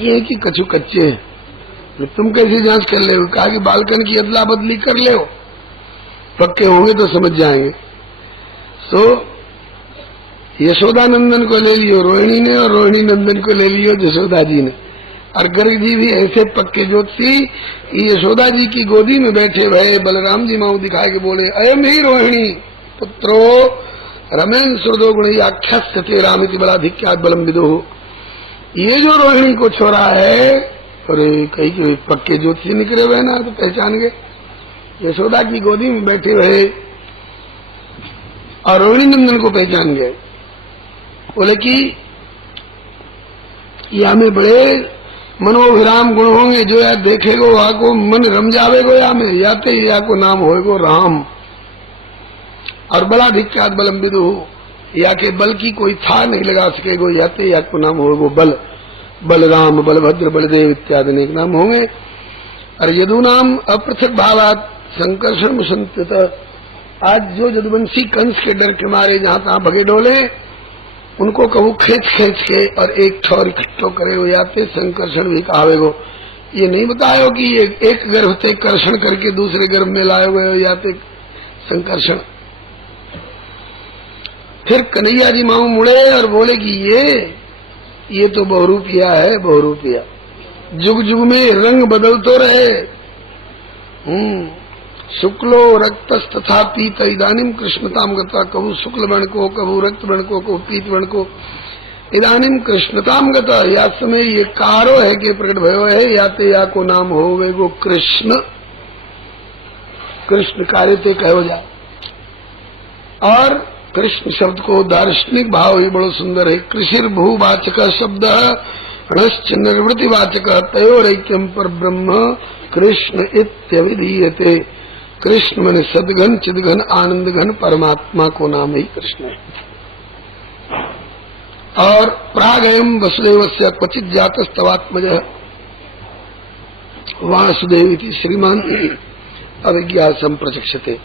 ये कि कछु कच्चे हैं, तुम कैसे जांच कर ले हो। कहा कि बालकन की अदला बदली कर ले हो, पक्के होंगे तो समझ जाएंगे। सो यशोदा नंदन को ले लियो रोहिणी ने, और रोहिणी नंदन को ले लियो यशोदा जी ने। और गर्ग जी भी ऐसे पक्के ज्योतिषी यशोदा जी की गोदी में बैठे भये बलराम जी माऊ दिखाए के बोले अयम ही रोहिणी पुत्रो रमेन सुरदो गुण आख्यास्यते रामिति बलाधिक्यात बलम विदो। ये जो रोहिणी को छोड़ा है, और कई के पक्के ज्योतिषी निकले हुए ना, तो पहचान गए यशोदा की गोदी में बैठे हुए और रोहिणी नंदन को पहचान गए। बोले कि या में बड़े मनोभिराम गुण होंगे, जो या देखेगो वहां को मन रम जावेगो, या में याते या को नाम होएगो राम। और बलाधिक्यात बलम विदु, या के बल की कोई था नहीं लगा सकेगो, याते या को नाम होएगो बल। बलराम बलभद्र बलदेव इत्यादि अनेक नाम होंगे। और यदु नाम अपृथक भावात संकर्षण संत। आज जो जदुवंशी कंस के डर के मारे जहां तहां भगे डोले, उनको कहू खींच के और एक ठौर इकट्ठो करे हो याते संकर्षण भी कहावेगो। ये नहीं बतायो कि ये एक गर्भ से कर्षण करके दूसरे गर्भ में लाए हुए हो याते संकर्षण। फिर कन्हैया जी माऊ मुड़े और बोले कि ये तो बहुरूपिया है, बहुरूपिया जुग जुग में रंग बदलतो रहे। शुक्लो रक्तस तथा पीत इदानीम कृष्णताम गता। कबू शुक्ल वर्ण को, कबू रक्त वर्ण को, कबू पीत वर्ण को। इदानीम कृष्णताम गता, या समय ये कारो है कि प्रकट भयो है, याते या को नाम हो वे गो कृष्ण। कृष्ण कार्य ते कहो जाए। और कृष्ण शब्द को दार्शनिक भाव ही बड़ो सुंदर है। कृषिर भूवाचक शब्द णश्च निर्वृतिवाचक तयोरैक्यम पर ब्रह्म कृष्ण इत्यविधीयते। कृष्ण माने सदघन चिदघन आनंद घन परमात्मा को नाम ही कृष्ण है। और प्रागयम वसुदेवस्य क्वचित जातस्तवात्मज वासुदेव इति श्रीमान अविज्ञा संप्रचक्षते।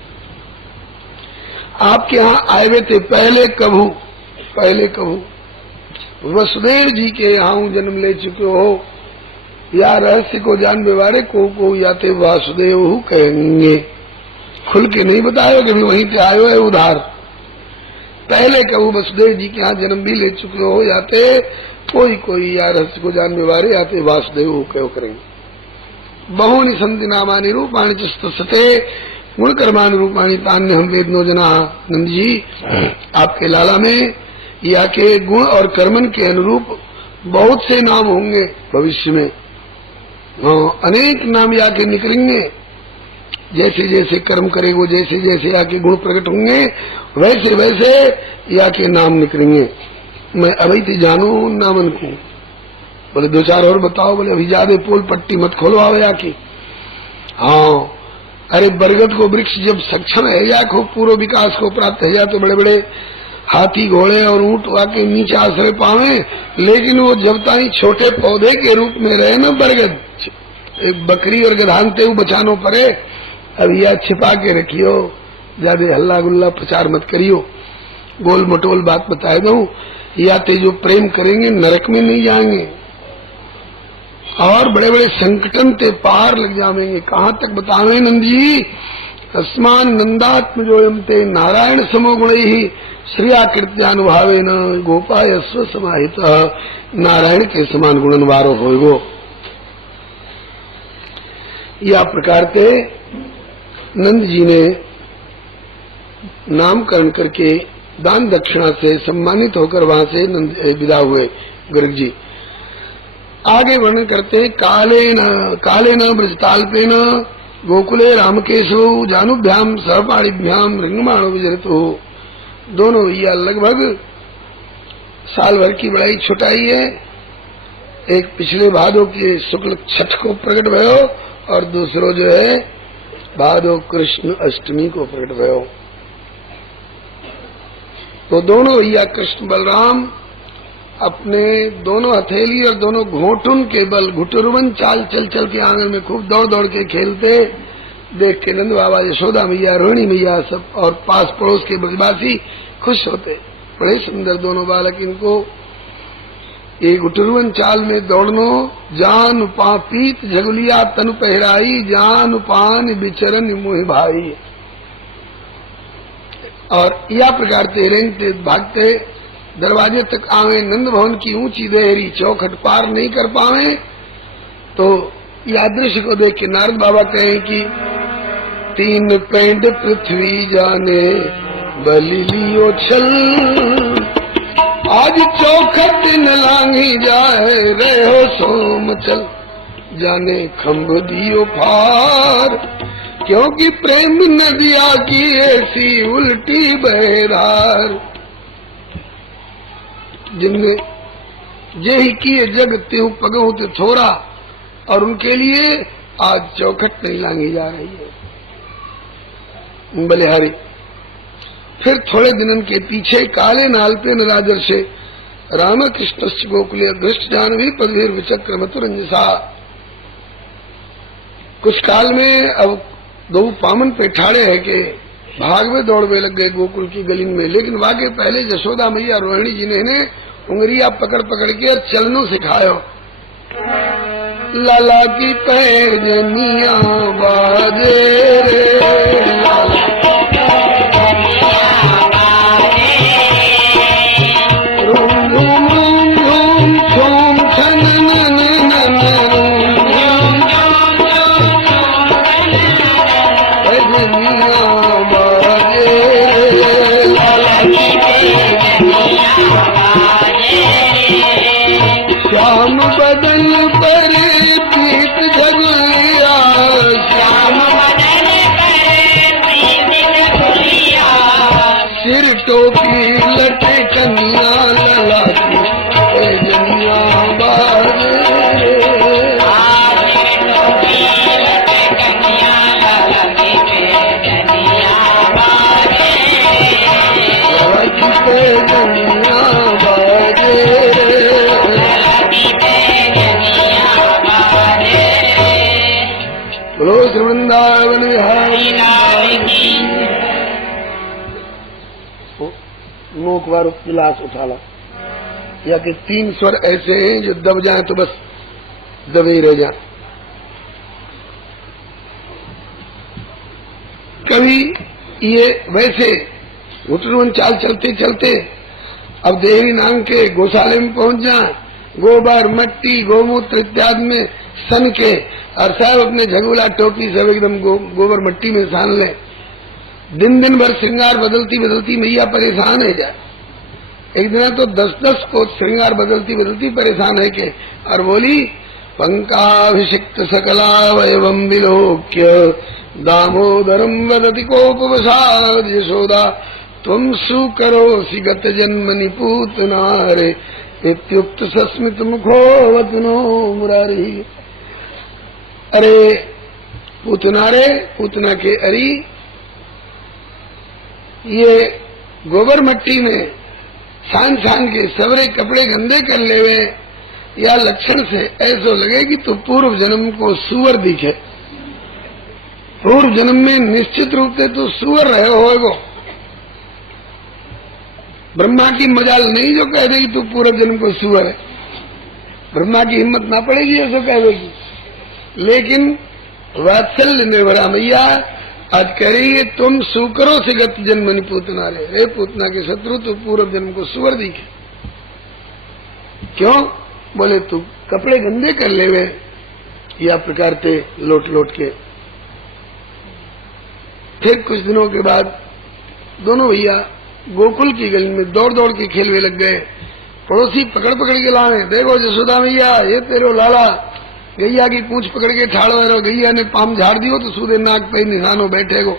आपके यहाँ आए हुए थे पहले कभू वसुदेव जी के यहाँ जन्म ले चुके हो, या रहस्य को जान बेवारे को याते वासुदेव कहेंगे। खुल के नहीं बतायो कि भी वहीं पे आयो है उधार। पहले कभू वसुदेव जी के यहाँ जन्म भी ले चुके हो, याते कोई या रहस्य को जान बेवारे याते वासुदेव कहो करेंगे। बहुनि संति नामानि रूपाणि च गुण कर्मानि रूपाणि तान्य हम वेदनो जना। नंद जी आपके लाला में या के गुण और कर्मन के अनुरूप बहुत से नाम होंगे भविष्य में। अनेक नाम या के निकलेंगे। जैसे जैसे कर्म करेगो, जैसे जैसे या के गुण प्रकट होंगे, वैसे वैसे या के नाम निकलेंगे। मैं अभी तो जानू नामन को। बोले दो चार और बताओ। बोले अभी ज्यादा पोल पट्टी मत खोलो आवे या की। हाँ, अरे बरगद को वृक्ष जब सक्षम है या को पूर्व विकास को प्राप्त है या तो बड़े बड़े हाथी घोड़े और ऊंट वाके नीचे आश्रय पावे, लेकिन वो जब ताई छोटे पौधे के रूप में रहे ना बरगद, एक बकरी और गधानते बचानो पड़े। अब यह छिपा के रखियो, ज्यादा हल्ला गुल्ला प्रचार मत करियो। गोल मटोल बात बताए दो, या ते जो प्रेम करेंगे नरक में नहीं जाएंगे और बड़े बड़े संकटन ते पार लग जाएंगे। कहाँ तक बतावे नंद जी। तस्मान नंदात्मजोयम ते नारायण समो गुणैः श्रियाकृत्यानुभावेन गोपाय स्व समाहित। नारायण के समान गुणनवारो होगो। या प्रकार के नंद जी ने नामकरण करके दान दक्षिणा से सम्मानित होकर वहां से नंद विदा हुए गर्ग जी। आगे वर्णन करते हैं, काले न ब्रजताल्पे न गोकुले रामकेशो जानुभ्याम सहपाणिभ्याम रिंगमाणो विजरतो। दोनों या लगभग साल भर की बड़ाई छुटाई है। एक पिछले भादो के शुक्ल छठ को प्रकट भयो और दूसरो जो है भादो कृष्ण अष्टमी को प्रकट भयो। तो दोनों भैया कृष्ण बलराम अपने दोनों हथेली और दोनों घोटुन के बल घुटुरवन चाल चल चल के आंगन में खूब दौड़ दौड़ के खेलते देख के नंद बाबा, यशोदा मैया, रोहिणी मैया सब और पास पड़ोस के ब्रजवासी खुश होते। बड़े सुंदर दोनों बालक इनको। एक घुटुरवन चाल में दौड़नो, जान पा पीत झगुलिया तन पहराई, जान पान बिचरन मुहि भाई। और या प्रकार से रेंगते भागते दरवाजे तक आवे। नंद भवन की ऊंची देहरी चौखट पार नहीं कर पावे। तो यह दृश्य को देख के नारद बाबा कहें कि तीन पेंड पृथ्वी जाने बलि लियो छल, आज चौखट न लांघी जाए रहो सोम चल, जाने खम्भ दियो फार, क्योंकि प्रेम नदिया की ऐसी उल्टी बहरार। जिनने यही किए जग त्यों पगहु ते थोड़ा, और उनके लिए आज चौखट नहीं लांगी जा रही है। बलिहारी फिर थोड़े दिनन के पीछे काले नालपे न राजर्षे रामकृष्ण गोकुले दृष्ट जानवी पदवीर विचक्र मथुरंजसा। कुछ काल में अब दो पामन पे ठाड़े है के भाग में दौड़वे लग गए गोकुल की गली में। लेकिन वाके पहले यशोदा मैया रोहिणी जी ने इन्हें उंगलियां पकड़ पकड़ के चलनो सिखायो। लाला की पैर जनिया बाजे रे, श्याम बदन पर पीत झगुलिया, श्याम बदन पर पीत झगुलिया, सिर टोपी लटे कन्या लला की जनिया बाजे, वृंदावन विहारी नोक बार गिलास उठा ला। या कि तीन स्वर ऐसे हैं जो दब जाए तो बस दबे ही रह जाए। कभी ये वैसे घुटरुवन चाल चलते चलते अब देहरी नांग के गौशाले में पहुंच जाए, गोबर मट्टी गोमूत्र इत्यादि में सन के और साहब अपने झगुला टोपी सब एकदम गोबर मट्टी में सान ले। दिन दिन भर श्रृंगार बदलती बदलती मैया परेशान है जाए। एक दिन तो 10-10 को श्रृंगार बदलती बदलती परेशान है के और बोली, पंकाभिषिक्त सकलावयवम विलोक्य दामोदरम वदति कोपवसाद यशोदा त्वं सुकरोसि गत जन्मनि पूतनारे इत्युक्त सस्मित मुखोवतनो मुरारी। अरे पूतना रे, पूतना के अरी, ये गोबर मट्टी में सान सान के सवरे कपड़े गंदे कर लेवे, या लक्षण से ऐसो लगे कि तू पूर्व जन्म को सुअर दिखे। पूर्व जन्म में निश्चित रूप से तू सुअर रहे होगो। ब्रह्मा की मजाल नहीं जो कह देगी तू पूर्व जन्म को सुअर है। ब्रह्मा की हिम्मत ना पड़ेगी ऐसा कह देगी। लेकिन वात्सल्य निर्भरा मैया आज कह रही है तुम सुकरो से गत जन्मनि पूतना रे पूतना के शत्रु तो पूर्व जन्म को सुअर दिखे। क्यों? बोले तू कपड़े गंदे कर ले वे या प्रकार थे लोट लोट के। फिर कुछ दिनों के बाद दोनों भैया गोकुल की गली में दौड़ दौड़ के खेलवे लग गए। पड़ोसी पकड़ पकड़ के लाए, देखो जसोदा भैया ये तेरो लाला गैया की पूंछ पकड़ के ठाड़ो है, गैया ने पाम झाड़ दियो तो सूदे नाक पे निशानो बैठे को।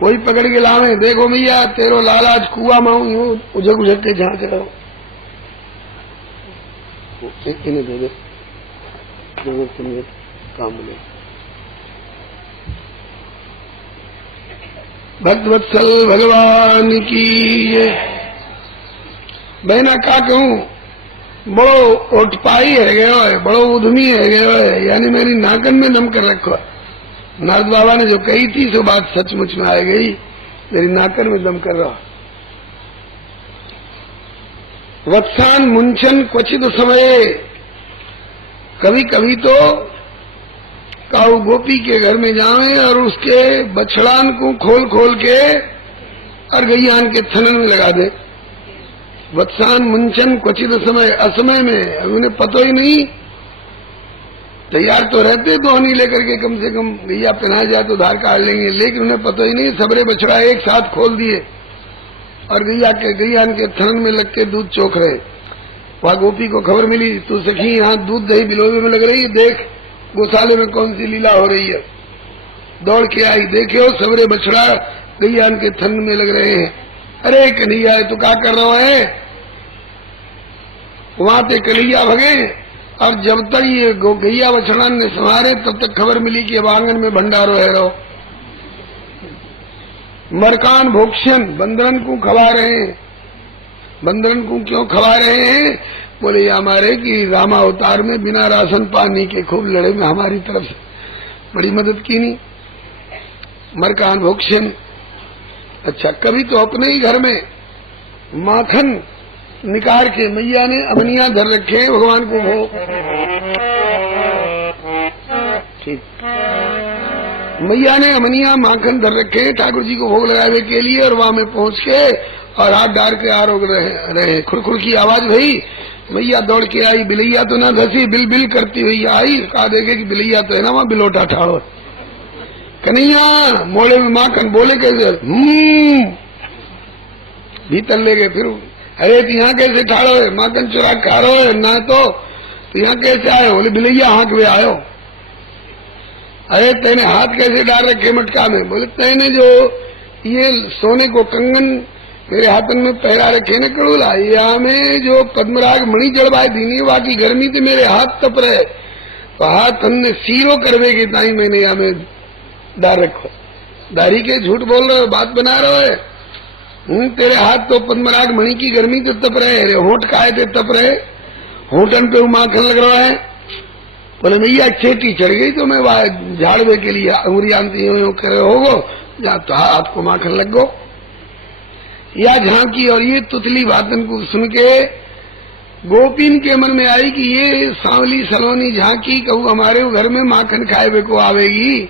कोई पकड़ के लावे, देखो भैया तेरो लाला आज कुआ माऊ यूं उझक उझक के झाँच रहो। इन्हें दे दे काम बोले। भक्त वत्सल भगवान की ये बहना का कहूं, बड़ो ओटपाई है गयो है, बड़ो उद्यमी है गयो है, यानी मेरी नाकन में दम कर रखो। नारद बाबा ने जो कही थी सो बात सचमुच में आ गई, मेरी नाकन में दम कर रहा। वत्सान मुंचन क्वचित समय, कभी कभी तो काऊ गोपी के घर में जावे और उसके बछड़ान को खोल खोल के और गैयान के थनन में लगा दे। वत्सान मुंचन क्वचित समय, असमय में अब उन्हें पता ही नहीं, तैयार तो रहते तो हनी लेकर के कम से कम गैया पहना जाए तो धार काट लेंगे, लेकिन उन्हें पता ही नहीं, सबरे बछड़ा एक साथ खोल दिए और गैयान के थनन में लग के दूध चोख रहे। वहां गोपी को खबर मिली, तू सखी यहाँ दूध दही बिलोवे में लग रही है, देख गौशाले में कौन सी लीला हो रही है। दौड़ के आई, देखे हो सबरे बछड़ा गैयान के थन में लग रहे हैं। अरे कन्हैया तू क्या कर रहा है? वहां ते कन्हैया भगे और जब तक ये गैया बछड़ा ने संवारे तब तक खबर मिली कि अब आंगन में भंडारो है रहो। मरकान भोक्षण बंदरन को खवा रहे हैं। बंदरन को क्यों खवा रहे हैं? बोले ये हमारे कि रामा अवतार में बिना राशन पानी के खूब लड़े में हमारी तरफ से बड़ी मदद की नहीं। मरकान भोक्षण। अच्छा, कभी तो अपने ही घर में माखन निकाल के मैया ने अमनिया धर रखे भगवान को भोग। ठीक, मैया ने अमनिया माखन धर रखे ठाकुर जी को भोग लगाने के लिए, और वहां में पहुंच के और हाथ डाल के आरोग रहे। खुरखुर की आवाज भई, मैया दौड़ के आई, बिलैया तो ना धसी, बिल बिल करती हुई आई। कहा देखे कि बिलैया तो है ना वहां बिलोटा ठाड़ो। कन्हैया मोड़े में माखन, बोले कैसे? भीतर ले गए। फिर अरे यहाँ कैसे ठाड़ो है? माखन चुरा खा रहे है ना, तो यहाँ कैसे आए? बोले बिलैया हाँक वे आयो। अरे तेने हाथ कैसे डाल रखे मटका में? बोले तेने जो ये सोने को कंगन मेरे हाथन में पहरा रखे न कड़ूला, या में जो पद्मराग मणि जड़वाए दीनी वाकी गर्मी से मेरे हाथ तप रहे, तो हाथ हमने सीरो करवे की ताई मैंने यहाँ में डाल रखो। दाढ़ी के झूठ बोल रहे हो, बात बना रहे हो। तेरे हाथ तो पद्मराग मणि की गर्मी से तप रहे, अरे होंठ काहे थे तप रहे, होंठन पे माखन लग रहा है। बोले भैया चेटी चढ़ गई तो मैं झाड़वे के लिए अंगुरी आंती यूं करे होगो, या तो हाथ को माखन लग गो। या झांकी और ये तुतली बातन को सुन के गोपीन के मन में आई कि ये सांवली सलोनी झांकी कहू हमारे घर में माखन खाए को आवेगी।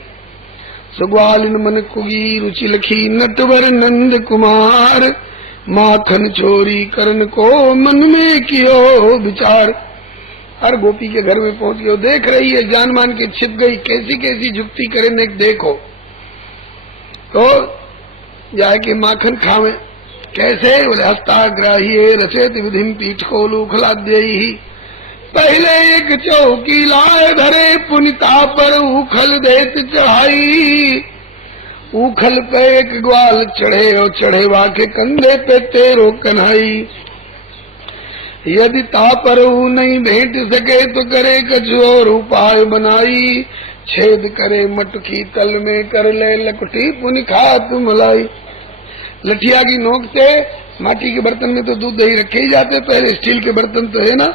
सुग्वालिन मन कुगी रुचि लखी नटवर नंद कुमार, माखन चोरी करन को मन में कियो विचार। हर गोपी के घर में पहुंच गए, देख रही है जान मान के छिप गई, कैसी कैसी जुक्ति करे ने देखो। तो जाके माखन खावे कैसे? बोले हस्ताग्राही रचेत विधिम पीठ को लूखलाद्य ही। पहले एक चौकी लाए धरे पुनिता पर उखल देत चढ़ाई, उखल पे एक ग्वाल चढ़े और चढ़ेवा के कंधे पे तेरो कन्हाई। यदि तापर नहीं भेंट सके तो करे कछु और उपाय बनाई, छेद करे मटकी तल में कर ले लकटी पुनि खात मलाई। लठिया की नोक से माटी के बर्तन में तो दूध दही रखे ही जाते, पहले स्टील के बर्तन तो है ना,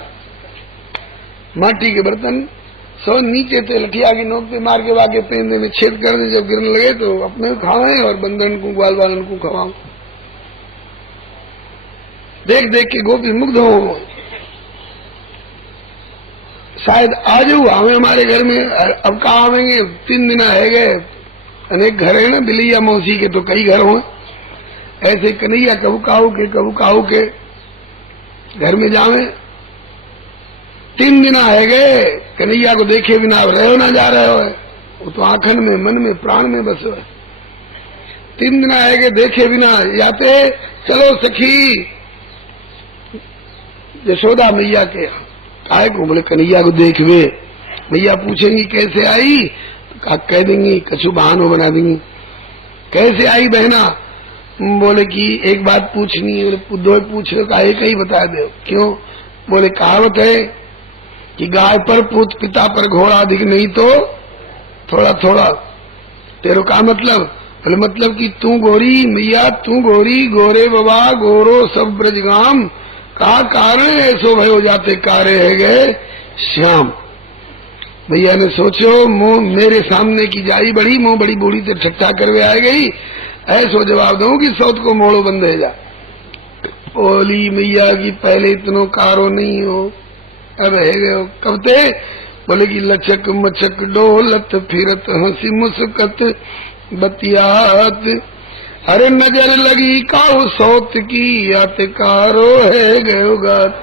माटी के बर्तन सो नीचे थे, लठिया की नोक पे मार के वाके पेंदे में छेद कर दे, जब गिरने लगे तो अपने खावे और बंदरन को ग्वाल वालन को खवाऊं। देख देख के गोपी मुग्ध हो, शायद आज हमें हमारे घर में अब कहा आवेंगे, 3 दिन है गए अनेक घर है ना, बिलैया मौसी के तो कई घर हों, ऐसे कन्हैया कबू काहू के घर में जावे। 3 दिन है गए, कन्हैया को देखे बिना रहो ना जा रहे हो, वो तो आंखन में, मन में, प्राण में बसो है। 3 दिन है गए, देखे बिना जाते। चलो सखी यशोदा मैया के आए को, बोले कन्हैया को देखवे। मैया पूछेंगी कैसे आई, तो कह देंगी, कछु बहानो बना देंगी। कैसे आई बहना, बोले कि एक बात पूछनी। बोले दो पूछ लो, का एक ही बता दो। क्यों, बोले कहावत है कि गाय पर पूत, पिता पर घोड़ा, अधिक नहीं तो थोड़ा थोड़ा। तेरो का मतलब, बोले मतलब कि तू गोरी मैया, तू गोरी, गोरे बाबा गोरो सब ब्रजगाम, का कारण ऐसो भयो जाते कारे है गए श्याम। भैया ने सोचो, मुंह मेरे सामने की जाई बड़ी, मुंह बड़ी बूढ़ी से ठट्ठा करवे आ गई, ऐसो जवाब दूं कि सौत को मोड़ो बंद है जा। बोली मैया की पहले इतनो कारो नहीं हो, अब है गए कब ते। बोले कि लचक मचक डोलत फिरत हंसी मुस्कत बतियात, अरे नजर लगी काऊ सौत की, आते कारो है गयो गात।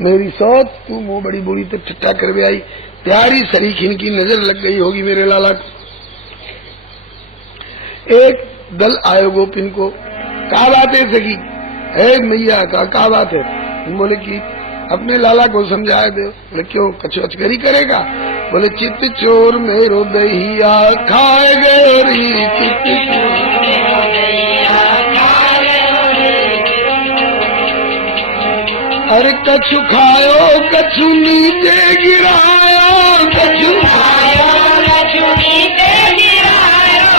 मेरी सौत, तू मुंह बड़ी बूढ़ी तो ठट्ठा करवे आई, प्यारी सरीखिन की नजर लग गई होगी मेरे लाला को। एक दल आयो गोपिन को, क्या बात है सखी, है मैया का बात है। बोले कि अपने लाला को समझाए दे। बोले क्यों, कछु अचकरी करेगा। बोले चित्त चोर मेरो दहिया खाए गौरी, चित्त चोर मेरो दहिया खाए गौरी। अरे कछु खायो कछु नीचे गिराया, कछु खायो कछु नीचे गिरायो,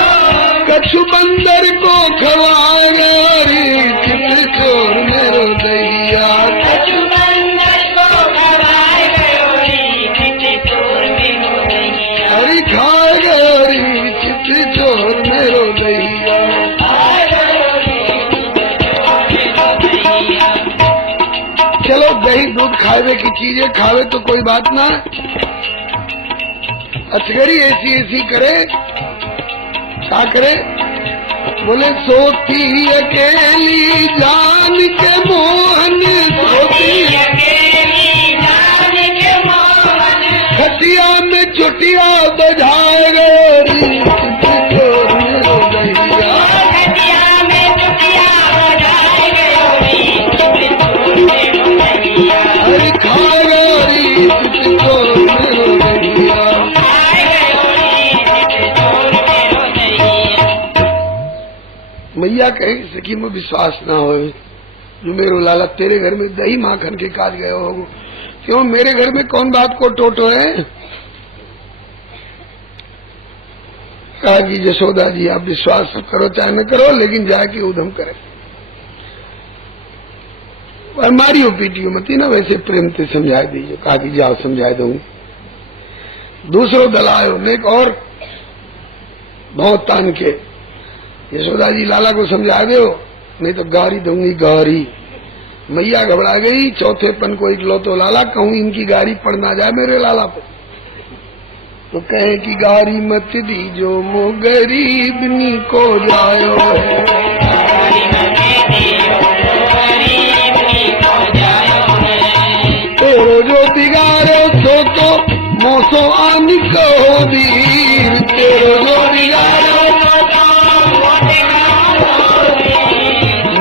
कछु बंदर को खवाए गौरी, चित्त चोर मेरो दहिया, कछु बंदर को खवाए गौरी, चित्त चोर मेरो दहिया, अरे खाए गौरी, चित्त चोर मेरो दहिया। चलो दही दूध खावे की चीजें खावे तो कोई बात ना, अचगरी ऐसी ऐसी करे, क्या करे। बोले सोती अकेली जान के मोहन, सोती अकेली जान के मोहन, खटिया में चुटिया बजाए गौरी, चोर मेरो दहिया, खटिया में चुटिया बजाए गौरी, चोर मेरो दहिया, अरे खाए गौरी, चोर मेरो दहिया, मैया कहे सखी में विश्वास ना हो, जो मेरे लाला तेरे घर में दही माखन के काज गए हो। क्यों, मेरे घर में कौन बात को टोटो है। कहा कि यशोदा जी आप विश्वास करो चाहे न करो, लेकिन जाके उधम करे। हमारी ओपीटीओ मती ना, वैसे प्रेम से समझा दीजिए। कहा कि जाओ समझा दूंगी। दूसरो दल आयो नेक और बहुत तान के, यशोदा जी लाला को समझा दो नहीं तो गारी दूंगी गारी। मैया घबरा गई, चौथेपन को इकलौतो लाला, कहूं इनकी गारी पड़ ना जाए मेरे लाला पे। तो कहे कि गारी मत दीजो मो गरीबनी को जायो है, तेरो जो बिगाड़ो सो तो मोसो आन कहो दीर, तेरो जो बिगाड़ो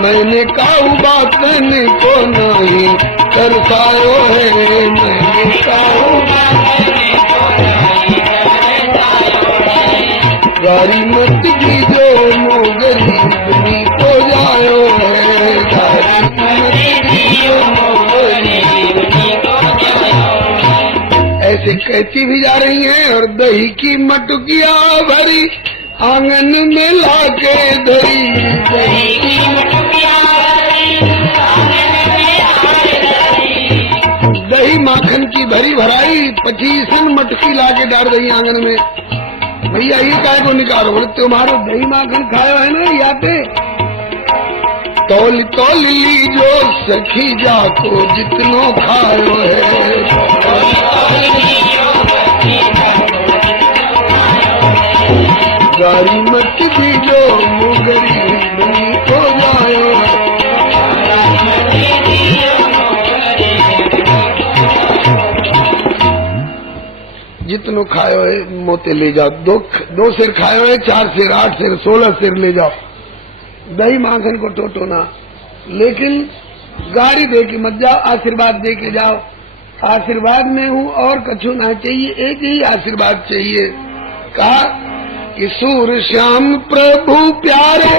मैंने काऊ बातन को नहीं तरसायो है, मैंने काऊ बातन को नहीं तरसायो है, गारी मत की जो मो गरीबनी को जायो है, गारी मत की जो मो गरीबनी को जायो है। ऐसे कहती भी जा रही हैं और दही की मटकिया भरी आंगन में लाके धरी, दही की मटकिया दही माखन की भरी भराई 25 मटकी लाके डाल रही आंगन में। भैया ये काय को निकालो, बोले तुम्हारो दही माखन खायो है ना याते, तौल तौल ली जो सखी जाको जितनो खायो है, गारी मत दीजो मुगरी नहीं को जायो। जितनो खायो है मोते ले जाओ, दो सिर खायो है, 4 सिर 8 सिर 16 सिर ले जाओ, दही माखन को टोटो ना, लेकिन गाड़ी दे के मत जाओ, आशीर्वाद दे के जाओ। आशीर्वाद में हूँ और कछु ना चाहिए, एक ही आशीर्वाद चाहिए। कहा कि सूर श्याम प्रभु प्यारे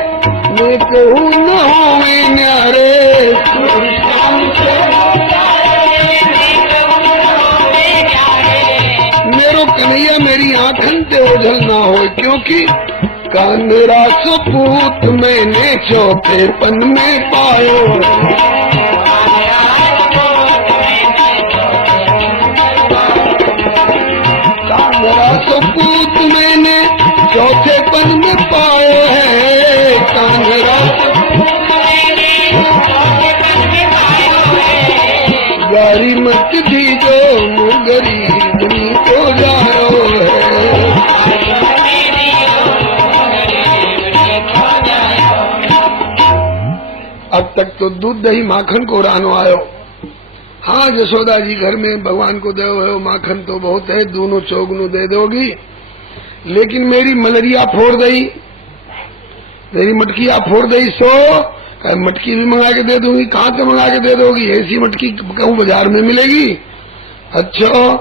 मैं कहूँ न होवे न्यारे। सूर श्याम प्रभु मेरो कन्हैया मेरी आंखन ते ओझल ना हो, क्योंकि का मेरा सुपूत मैंने चौथे पन में पायो। का मेरा सुपूत मैंने चौथे पन में पायो है। का मेरा गारी मत दीजो गरीब को जाओ है। अब तक तो दूध दही माखन को रानो आयो। हाँ यशोदा जी घर में भगवान को दे माखन तो बहुत है, दोनों चौगनों दे दोगी, लेकिन मेरी मलरिया फोड़ दई, मेरी मटकिया फोड़ दई, सो मटकी भी मंगा के दे दूंगी। कहाँ से मंगा के दे दोगी? ऐसी मटकी कहूँ बाजार में मिलेगी? अच्छा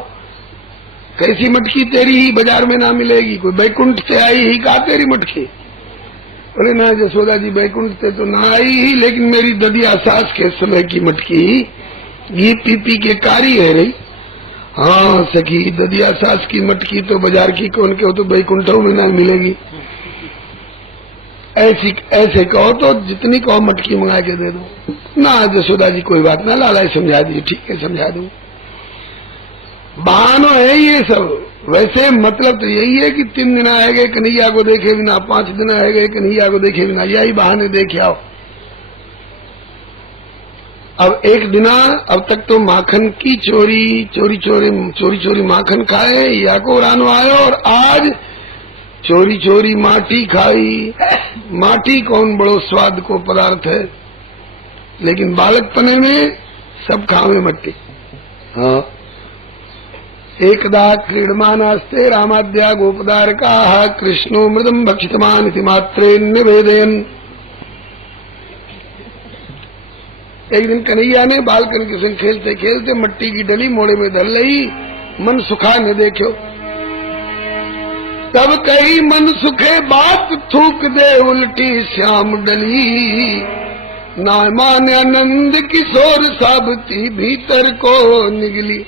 कैसी मटकी तेरी ही बाजार में ना मिलेगी? कोई बैकुंठ से आई ही कहा तेरी मटकी? बोले ना यशोदा जी बैकुंठ से तो ना आई ही, लेकिन मेरी ददिया सास के समय की मटकी घी पी पी के कारी है रही। हाँ सखी ददिया सास की मटकी तो बाजार की कौन के हो, तो बैकुंठों में ना मिलेगी। ऐसे कहो तो जितनी कहो मटकी मंगा के दे दो ना। यशोदा जी कोई बात ना, लाला समझा दीजिए, ठीक है समझा दूं। बहानो है ये सब। वैसे मतलब तो यही है कि 3 दिन आए गए कन्हैया को देखे बिना, 5 दिन आए गए कन्हैया को देखे बिना, यही बहाने देखे आओ। अब एक दिना अब तक तो माखन की चोरी माखन खाए या को रानो आयो, और आज चोरी माटी खाई। माटी कौन बड़ो स्वाद को पदार्थ है, लेकिन बालकपने में सब खावे मट्टी। हाँ एकदा क्रीडमानास्ते रामाद्या गोपदारकाः कृष्णो मृदम भक्षितवान् इति मात्रेण निवेदयन्। एक दिन कन्हैया ने बालकन के संग खेलते खेलते मट्टी की डली मोड़े में धर लई, मन सुखा ने देखो, तब कही मन सुखे बात थूक दे उल्टी श्याम डली। ना माने आनंद किशोर साबती भीतर को निगली।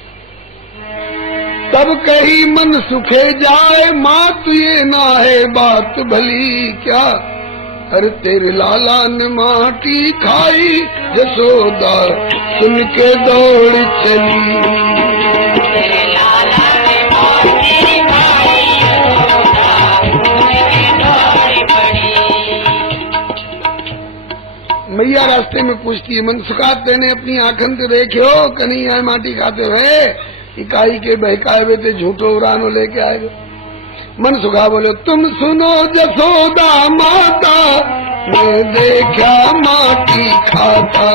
तब कही मन सुखे जाए मात ये ना है बात भली क्या। अरे तेरे लाला ने माटी खाई यशोदा सुन के दौड़ चली। मैया रास्ते में पूछती है, मन सुखा तेने अपनी आंखन से देखो कन्हैया माटी खाते हुए, इकाई के बहकाए हुए थे झूठो उरानो लेके आए। मन सुखा बोले, तुम सुनो जसोदा माता मैं देखा माटी खाता।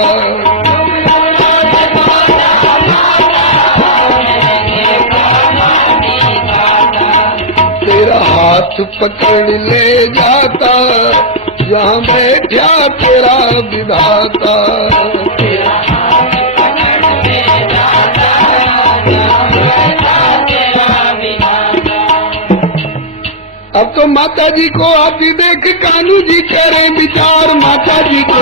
तेरा हाथ पकड़ ले जाता जहाँ बैठा तेरा विधाता। अब तो माता जी को आती देख कानू जी करे विचार। माता जी को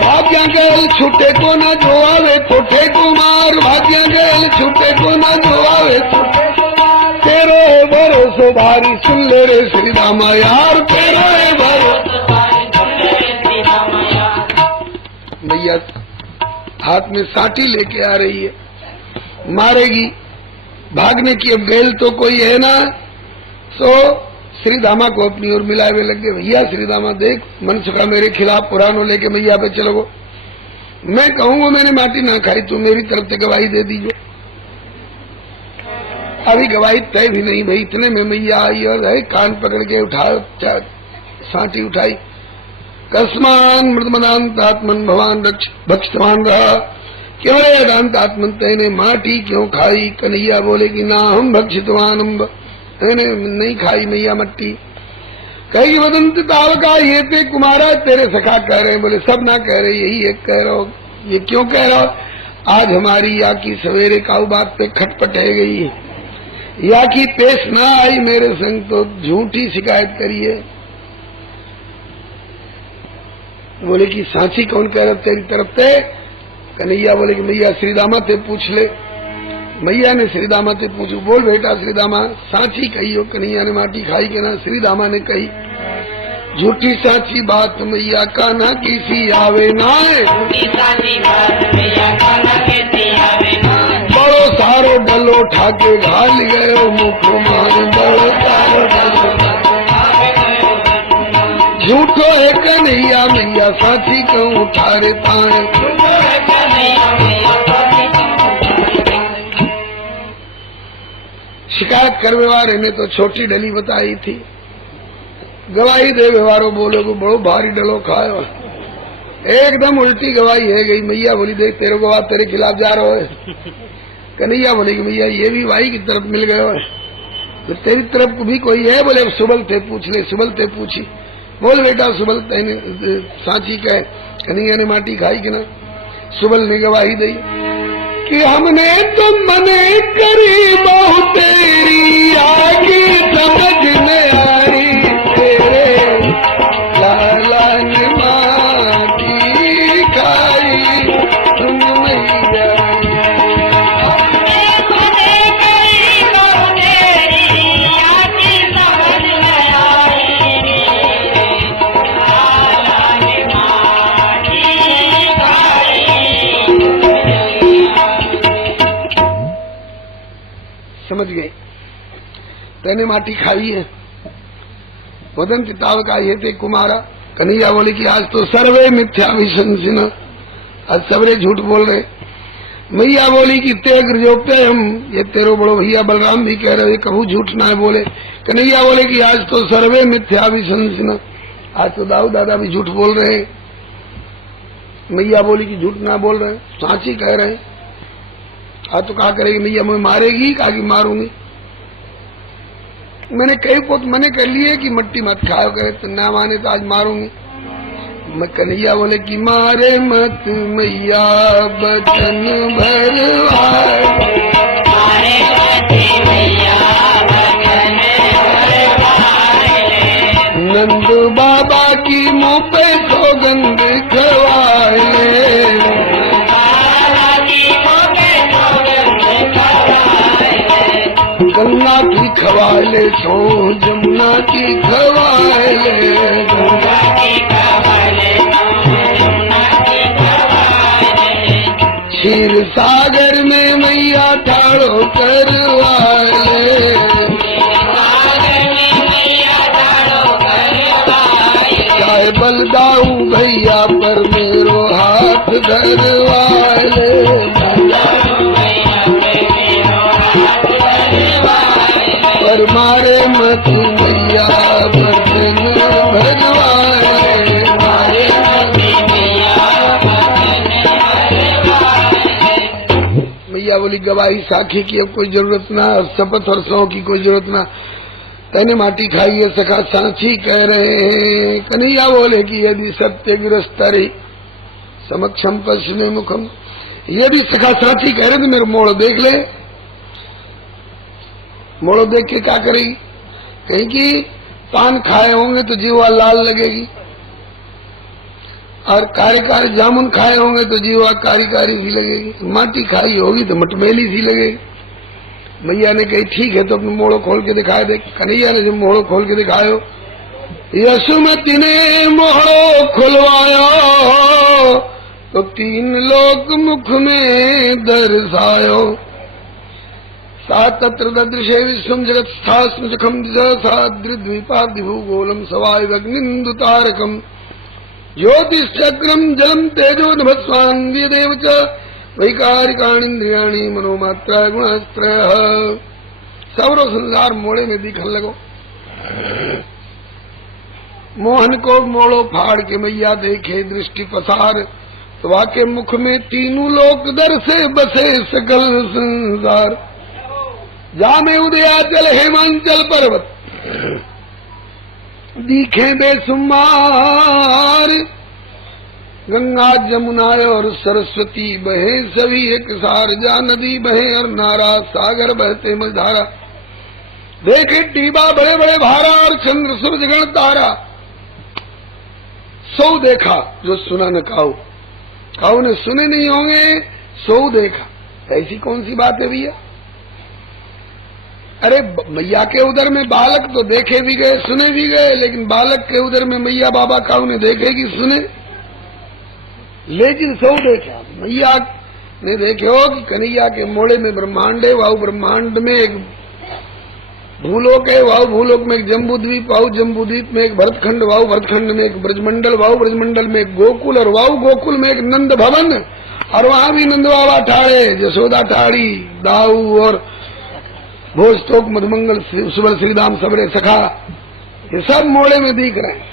भाग्या गैल छुटे को न जो आवे कोठे को मार। भाग्या गैल छुटे को न जो आवे तेरो भरोसो भारी सुन ले रे श्री रामा यार। तेरो भरोसो भैया हाथ में साटी लेके आ रही है, मारेगी भागने की। अब गैल तो कोई है ना, सो श्री दामा को अपनी ओर मिलावे लग गए। भैया श्री दामा देख मन सुखा मेरे खिलाफ पुरानो लेके भैया पे चलो। मैं कहूँगा मैंने माटी ना खाई तो मेरी तरफ से गवाही दे दीजिए। अभी गवाही तय भी नहीं भाई, इतने में मैया आई और कान पकड़ के उठाया, सांटी उठाई। कस्मान मृदमदांतात्मन भगवान भक्षमान रहा, क्यों रे अदांतात्मन तेने माटी क्यों खाई? कन्हैया बोले कि ना हम भक्षितवान, मैंने नहीं खाई मैया मट्टी। कही वदंत तावका ये ते कुमारा, तेरे सखा कह रहे, बोले सब ना कह रहे, यही एक कह रहा हो। ये क्यों कह रहा हो? आज हमारी या की सवेरे काऊ बात पे खटपट है गई है, या की पेश ना आई मेरे संग तो झूठी शिकायत करिए। बोले कि सांची कौन कह रहा तेरी तरफ से? कन्हैया बोले कि मैया श्रीदामा ते पूछ ले। मैया ने श्रीदामा से पूछू, बोल बेटा श्रीदामा सांची कही हो? कन्हैया ने माटी खाई के ना? श्रीदामा ने कही झूठी साची बात मैया का ना किसी आवे ना, बड़ो सारो डलो ठाके घाल गयो मुखो मार, बड़ो सारो डलो झूठो है कन्हैया मैया साची कहूँ थारे ताए। शिकायत कर व्यवहार ने तो छोटी डली बताई थी, गवाही दे व्यवहारो बोलो को बड़ो भारी डलो खायो, एकदम उल्टी गवाही है गई। मैया बोली देख तेरे गवाह तेरे खिलाफ जा रहा है। कन्हैया बोले कि मैया ये भी भाई की तरफ मिल गया है, तो तेरी तरफ भी कोई है? बोले सुबल थे पूछ ले। सुबल थे पूछी, बोल बेटा सुबल तेने सांची कहे? कन्हैया ने माटी खाई कि ना? सुबल ने गवाही दी कि हमने तो मने करी बहु तेरी, आगे समझ न आई तेरे लाला ने माटी खाई तुम मैया। समझ गए, तेने माटी खाई है। वदन किताब का ये थे कुमारा। कन्हैया बोले कि आज तो सर्वे मिथ्या विशंसिन, आज सबरे झूठ बोल रहे। मैया बोली कि ते गृजोप्य हम, ये तेरो बड़ो भैया बलराम भी कह रहे कबू झूठ ना बोले। कन्हैया बोले कि आज तो सर्वे मिथ्या विशंसिन, आज तो दाऊ दादा भी झूठ बोल रहे। मैया बोली कि झूठ ना बोल रहे, सांची कह रहे। आज तो कहा करेगी मैया मुझे मारेगी? कहा कि मारूंगी। मैंने कई को मैंने कर लिए कि मट्टी मत खाओ, कहे तो ना माने तो आज मारूंगी। मैं कन्हैया बोले कि मारे मत मैया बचन भरवाए, नंद बाबा की मुँह पे सौगंध खवाए, गंगा की खवाले सो जमुना की खवाले, क्षीर सागर में मैया ठाड़ो करवाले, चाहे बलदाऊ भैया पर मेरो हाथ धरवाले, पर मारे मत मैया बचन भरवाए, मारे मैया बोली गवाही साखी की अब कोई जरूरत ना, शपथ और सौ की कोई जरूरत ना, तने माटी खाई है सखा सांची कह रहे हैं। कन्हैया बोले कि यदि सत्य गिरस्तरी समक्षम पश्चिमे मुखम, यदि सखा सांची कह रहे तो मेरे मोड़ देख ले। मोड़ो देख के क्या करेगी? कहीं कि पान खाए होंगे तो जीवा लाल लगेगी, और कारी कारी जामुन खाए होंगे तो जीवा कारी कारी सी लगेगी, माटी खाई होगी तो मटमेली सी लगेगी। मैया ने कही ठीक है तो अपने मोड़ो खोल के दिखाए दे। कन्हैया ने जब मोड़ो खोल के दिखायो, यशुमती ने मोड़ो खुलवायो तो 3 लोक मुख में दर्शायो, सातत्र ददृशे विश्वम जगत स्थास्म चखम द्विपादिभूगोलम सवायुग्निन्दुतारकम ज्योतिश्चक्रम जलम तेजो नभस्वान्विदेव च वैकारिकाणीन्द्रियाणि मनोमात्रा गुणस्त्रयः। सवरो संसार मोड़े में दिखन लगो। मोहन को मोड़ो फाड़ के मैया देखे दृष्टि पसार, तो वाके मुख में तीनों लोक दर से बसे सकल संसार। जामे उदयाचल हेमांचल पर्वत दिखे बेसुमार, गंगा जमुना और सरस्वती बहे सभी एक सार। जा नदी बहे और नारा सागर बहते मझधारा, देखे टीबा बड़े बड़े भारा और चंद्र सूरज गण तारा। सौ देखा जो सुना न काऊ, काऊ ने सुने नहीं होंगे, सौ देखा। ऐसी कौन सी बात है भैया? अरे मैया के उदर में बालक तो देखे भी गए सुने भी गए, लेकिन बालक के उदर में मैया बाबा काऊ ने देखे कि सुने? लेकिन सौ देखा। मैया ने देखे हो कि कन्हैया के मोड़े में ब्रह्मांड है, वाहु ब्रह्मांड में एक भूलोक है, वाहु भूलोक में एक जम्बूद्वीप, वाहु जम्बूद्वीप में एक भरतखंड, वाहु भरतखंड में एक ब्रजमंडल, वाहु ब्रजमंडल में एक गोकुल, और वाहु गोकुल में एक नंद भवन, और वहां भी नंद बाबा ठाड़े, यशोदा ठाड़ी, दाऊ और भोजतोक मधुमंगल सुबर श्रीदाम सबरे सखा, ये सब मोड़े में दिख रहे हैं।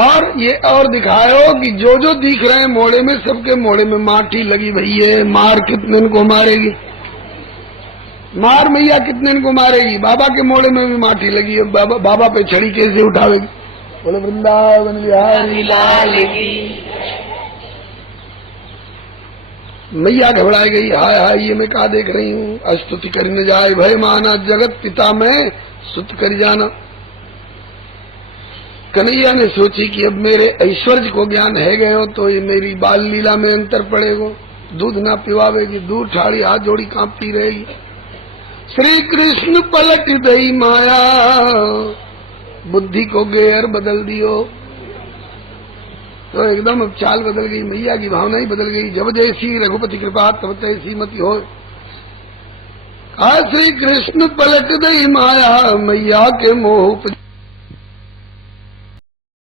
और ये और दिखायो कि जो जो दिख रहे हैं मोड़े में, सबके मोड़े में माटी लगी भई है। मार कितने को मारेगी? मार मैया कितने को मारेगी? बाबा के मोड़े में भी माटी लगी है। बाबा पे छड़ी कैसे उठावेगी? बोले वृंदावन बिहारी लाल की। मैया घबराई गई, हाय हाय ये मैं क्या देख रही हूँ? अस्तुति करी न जाए भय माना, जगत पिता मैं सुत कर जाना। कन्हैया ने सोची कि अब मेरे ऐश्वर्य को ज्ञान है गए हो तो ये मेरी बाल लीला में अंतर पड़ेगो। दूध ना पिवावेगी, दूध ठाड़ी हाथ जोड़ी कांपती रहेगी। श्री कृष्ण पलट दई माया, बुद्धि को गेर बदल दियो। तो एकदम अब चाल बदल गई, मैया की भावना ही बदल गई। जब जैसी रघुपति कृपा तब तैसी मति हो। श्री कृष्ण पलट दई माया, मैया के मोह